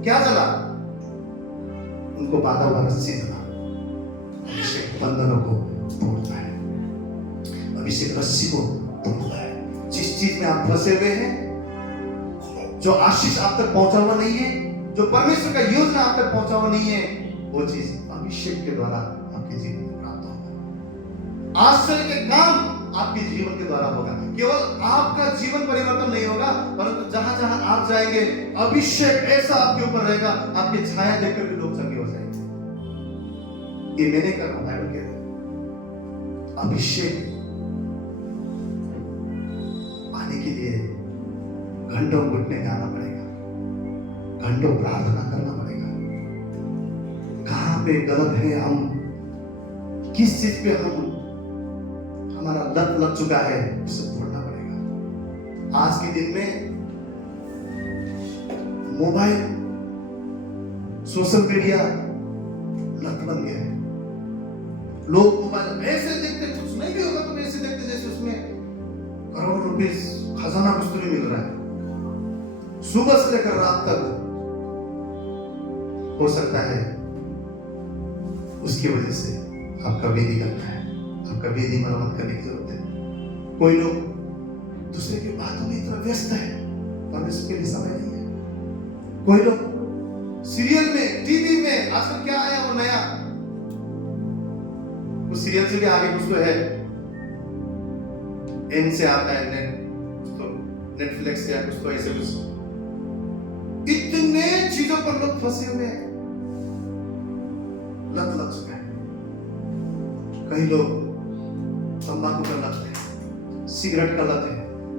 क्या जला? उनको बाधा वाला रस्सी जला। अभिषेक बंधनों को तोड़ता है, अभिषेक रस्सी को तोड़ता है। जिस चीज में आप फंसे हुए हैं, जो आशीष आप तक पहुंचा हुआ नहीं है, जो परमेश्वर का योजना आप तक पहुंचा हुआ नहीं है, वो चीज अभिषेक के द्वारा आपके जीवन में प्राप्त होगा। आश्चर्य के काम आपके जीवन के द्वारा होगा। केवल आपका जीवन परिवर्तन नहीं होगा, परंतु जहां जहां आप जाएंगे अभिषेक ऐसा आपके ऊपर रहेगा, आपकी छाया देखकर भी लोग चंगे हो जाएंगे। ये मैंने कहा, बाइबल कहता है अभिषेक पाने के लिए घंटों घुटने गाना पड़ेगा, घंटों प्रार्थना करना पड़ेगा। कहां पे गलत है हम किस चीज पे हमारा लत लग चुका है उसे तोड़ना पड़ेगा। आज के दिन में मोबाइल, सोशल मीडिया लत बन गया है। लोग मोबाइल ऐसे देखते, कुछ नहीं भी होगा तो ऐसे देखते जैसे उसमें करोड़ों रुपए खजाना कुछ तो नहीं मिल रहा है। सुबह से लेकर रात तक हो सकता है उसकी वजह से आपका वेदी करना है, आपका वेदी मरम्मत करने की जरूरत है। कोई लोग दूसरे की बातों में इतना व्यस्त है, परमेश्वर के लिए समय नहीं है। कोई लोग सीरियल में, टीवी में, आजकल क्या आया वो नया, उस सीरियल से भी आगे कुछ तो है, एन से आता है, नेटफ्लिक्स या कुछ तो ऐसे कुछ। इतने चीजों पर लोग फंसे हुए हैं, लत लग चुका है। कई लोग तंबाकू का लत है, सिगरेट का लत है,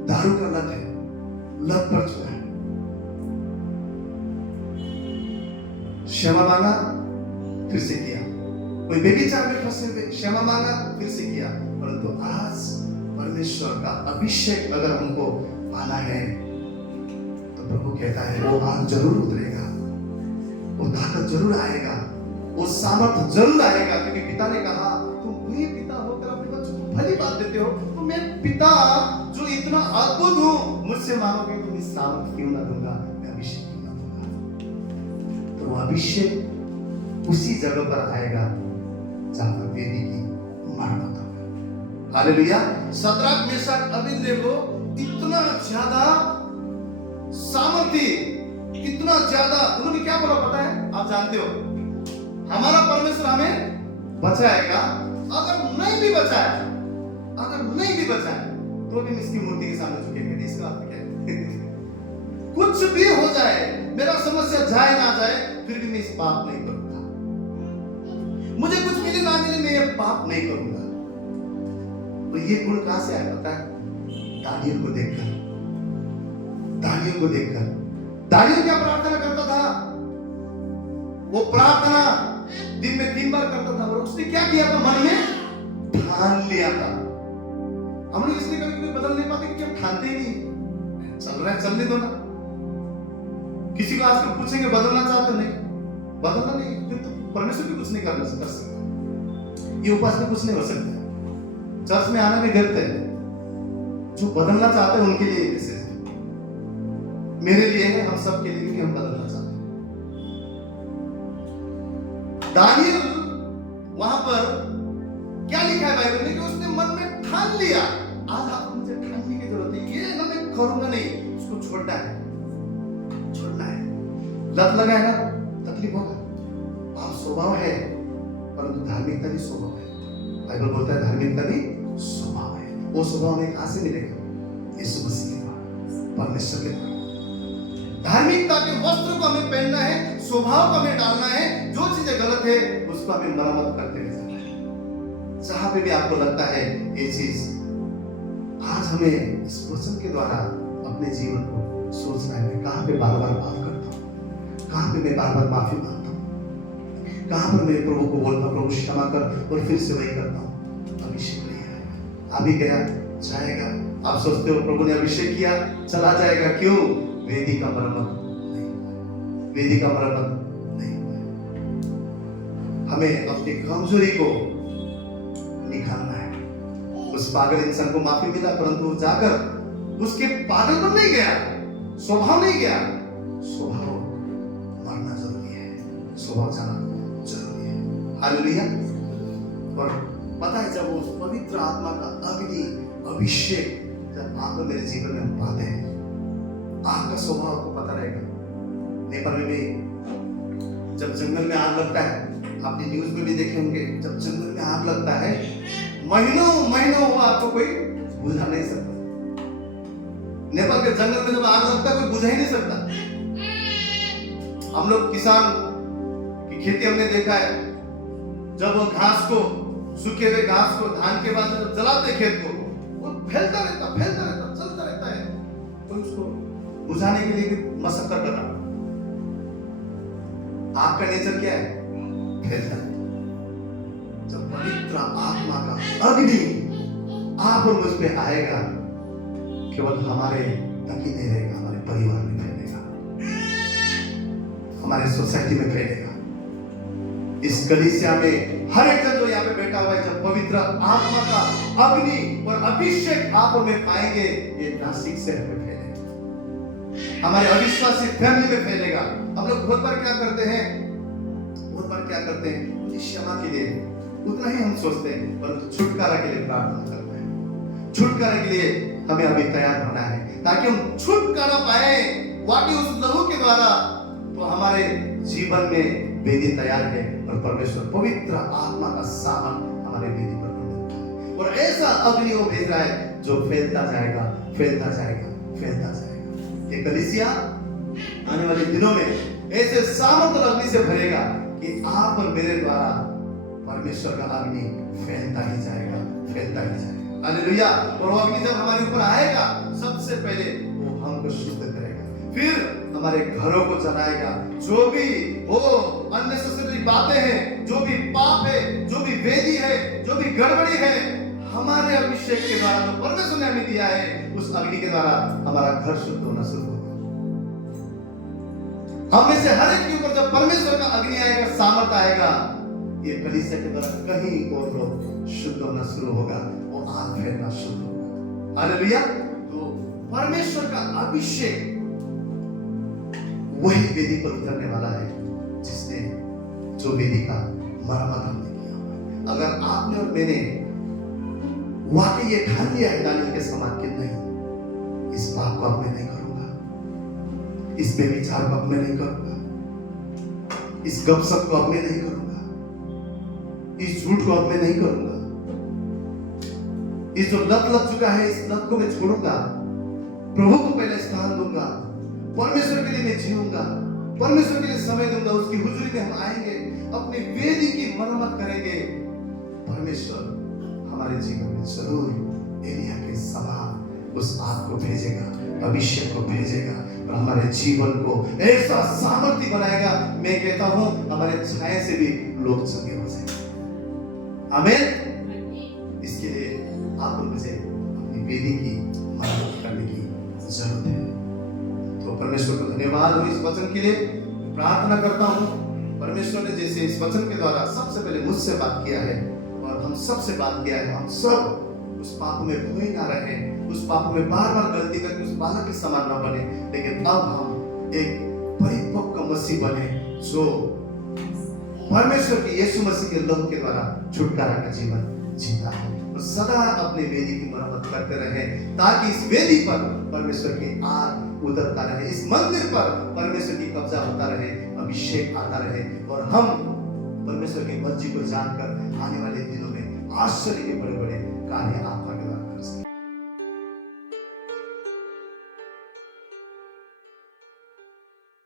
दारू का लत है, लत पड़ चुका है। क्षमा मांगा फिर से किया, कोई व्यभिचार में फंसे हुए, क्षमा मांगा फिर से किया। परंतु आज परमेश्वर का अभिषेक अगर हमको पाना है तो प्रभु कहता है वो आग जरूर उतरेगा, वो ताकत जरूर आएगा, वो सामर्थ जरूर आएगा। क्योंकि पिता ने कहा तुम बुरे पिता होकर अपने बच्चों को भली बात देते हो, तो मैं पिता जो इतना अद्भुत हूं, मुझसे मांगोगे तो मैं सामर्थ क्यों ना दूंगा, मैं अभिषेक क्यों ना दूंगा। तो वो अभिषेक उसी जगह पर आएगा जहां पर वेदी की मरम्मत होगी। हालेलुया। शद्रक, मेशक, अबेदनेगो इतना ज्यादा सामर्थी, इतना ज्यादा, उन्होंने क्या बोला पता है? आप जानते हो, हमारा परमेश्वर हमें बचाएगा। अगर नहीं भी बचाया, अगर नहीं भी बचाया तो भी इसकी मूर्ति के सामने झुकेंगे। इसका अर्थ क्या है? कुछ भी हो जाए, मेरा समस्या जाए ना जाए, फिर भी मैं इस पाप नहीं करूंगा। मुझे कुछ मिले ना मिले, मैं ये पाप नहीं करूंगा। तो ये गुण कहां से आया पता है? दानियल को देखकर। दानियल को देखकर दानियल क्या प्रार्थना करता था? वो प्रार्थना दिन में 3 बार करता था, और उसने क्या किया था? मन में ठान लिया था। हम लोग इसलिए कभी बदल नहीं पाते क्योंकि हम ठानते ही नहीं। चल रहा है, चलने दो ना। किसी को आजकल पूछेंगे बदलना चाहते नहीं, बदलना नहीं, फिर तो परमेश्वर भी कुछ नहीं कर सकता। ये उपास में कुछ नहीं हो सकता। चर्च में आना भी गलत है। जो बदलना चाहते हैं उनके लिए मैसेज है, मेरे लिए है, हम सब के लिए, क्योंकि हम बदलना चाहते हैं। दानियल वहां पर क्या लिखा है बाइबल में कि उसने मन में ठान लिया। आज आपको मुझे ठानने की जरूरत है, ये ना मैं करूंगा नहीं, उसको छोड़ना है, छोड़ना है। लत लगाएगा तकलीफ होगा, पाप स्वभाव है, परंतु धार्मिकता भी स्वभाव है। बाइबल बोलता है धार्मिकता भी स्वभाव है। वो स्वभाव में कहां से मिलेगा? यीशु मसीह के द्वारा, परमेश्वर के द्वारा। धार्मिकता के वस्त्र को हमें पहनना है, स्वभाव को हमें डालना है। जो चीजें गलत है उसको हमें मरम्मत करते हुए जाना है। जहां पे भी आपको लगता है ये चीज, आज हमें इस वचन के द्वारा अपने जीवन को सोचना है, मैं कहां पे बार बार पाप करता हूं, कहां पे मैं बार बार माफी मांगता हूं, कहां पर मैं प्रभु को बोलता हूं प्रभु क्षमा कर, और फिर से वही करता हूं। अभिषेक नहीं आएगा, अभी गया जाएगा। आप सोचते हो प्रभु ने अभिषेक किया चला जाएगा, क्यों? वेदी का मरम्मत नहीं हुआ, वेदी का मरम्मत नहीं हुआ। हमें अपनी कमजोरी को निकालना है। उस पागल इंसान को माफी मिला, परंतु वो जाकर उसके पागलपन नहीं गया, स्वभाव नहीं गया। स्वभाव मरना जरूरी है, स्वभाव जाना जरूरी है। हालेलुया। और पता है, जब उस पवित्र आत्मा का अग्नि अभिषेक जब आप मेरे जीवन में हम पाते हैं, आपका स्वभाव को पता रहेगा। नेपाल में भी जब जंगल में आग लगता है, आपने न्यूज में भी देखे होंगे, जब जंगल में आग लगता है महीनों महीनों वो आपको कोई बुझा नहीं सकता। नेपाल के जंगल में जब आग लगता है कोई बुझा ही नहीं सकता। हम लोग किसान की खेती हमने देखा है, जब घास को, सूखे हुए घास को, धान के बाद जब जलाते खेत को, वो फैलता रहता, चलता रहता है। तो उसको बुझाने के लिए भी मशक्कत करना। आग का नेचर क्या है? फैलता है। जब पवित्र पवित्र आत्मा का अग्नि आप और मुझ पे आएगा, केवल हमारे तक ही नहीं रहेगा, हमारे परिवार में फैलेगा, हमारे सोसाइटी में फैलेगा। इस कलीसिया में हर एक जन जो यहाँ पे बैठा हुआ है, जब पवित्र आत्मा का अग्नि और अभिषेक आप और मैं पाएंगे, ये नासिक शहर में फैलेगा, हमारे अविश्वासी फैमिली में फैलेगा। हम लोग बहुत बार क्या करते हैं, बहुत बार क्या करते हैं, क्षमा के लिए उतना ही हम सोचते हैं, परंतु छुटकारा के लिए प्रार्थना करते हैं। छुटकारा के लिए हमें अभी तैयार होना है, ताकि हम छुटकारा पाए वाकई उस लहू के द्वारा। तो हमारे जीवन में वेदी तैयार है और परमेश्वर पवित्र आत्मा का सामान हमारे वेदी पर देता है, और ऐसा अग्नि वो भेज रहा है जो फैलता जाएगा, फैलता जाएगा, फैलता जाएगा। ये कलीसिया आने वाले दिनों में ऐसे सामर्थ और अग्नि से भरेगा कि आप और मेरे द्वारा परमेश्वर का अग्नि फैलता ही जाएगा, फैलता ही जाएगा। हालेलुया। और वो अग्नि जब हमारे ऊपर आएगा, सबसे पहले वो हमको शुद्ध करेगा, फिर हमारे घरों को जलाएगा। जो भी वो अननेसेसरी बातें हैं, जो भी पाप है, जो भी वेदी है, जो भी गड़बड़ी है, हमारे अभिषेक के द्वारा जो परमेश्वर ने हमें दिया है, उस अग्नि के द्वारा हमारा घर शुद्ध होना शुरू होगा। हम में से हर एक के ऊपर जब परमेश्वर का अग्नि आएगा, सामर्थ आएगा, ये कलीसिया के द्वारा कहीं और लोग शुद्ध होना शुरू होगा, वो आग फैलना शुरू होगा। हालेलुया। तो परमेश्वर का अभिषेक वही वेदी पर उतरने वाला है, जिसने जो वेदी का मरम्मत हमने किया। अगर आपने और मैंने वाकई ये ठान लिया है दानियल के समान कि नहीं, इस पाप को अब मैं नहीं करूंगा, इस बेविचार को अब मैं नहीं करूंगा, इस गपशप को अब मैं नहीं करूंगा, इस झूठ को अब मैं नहीं करूंगा, इस जो लत लग चुका है, इस लत को मैं छोड़ूंगा, प्रभु को पहले स्थान दूंगा, परमेश्वर के लिए मैं जीऊंगा, परमेश्वर के लिए समय दूंगा, उसकी हुजूरी में हम आएंगे, अपनी वेदी की मरम्मत करेंगे। परमेश्वर हमारे जीवन में जरूर एलिया के समान उस आग को भेजेगा, अभिषेक को भेजेगा, और हमारे जीवन को ऐसा सामर्थ्य बनाएगा। मैं कहता हूं हमारे छाया से भी लोग चंगे हो जाएंगे। आमीन। इसके लिए आपको मुझे अपनी वेदी की मरम्मत करने की जरूरत है। तो परमेश्वर को धन्यवाद हो इस वचन के लिए। प्रार्थना करता हूं परमेश्वर ने जैसे इस वचन के द्वारा सबसे पहले मुझसे बात किया है और हम सबसे बात किया है, हम सब उस पाप में खोए ना रहे, उस पाप में बार बार गलती करके उस बालक के समान न बने, लेकिन अब हम एक परिपक्व मसीह बने जो परमेश्वर के यीशु मसीह के लहू के द्वारा छुटकारा का जीवन जीता है, और सदा अपने वेदी की मरम्मत करते रहे, ताकि इस वेदी पर परमेश्वर की आग उतरता रहे, इस मंदिर पर परमेश्वर की कब्जा होता रहे, अभिषेक आता रहे, और हम परमेश्वर की मर्जी को जानकर आने वाले दिनों में आश्चर्य के बड़े बड़े कार्य आपका द्वारा कर सकें।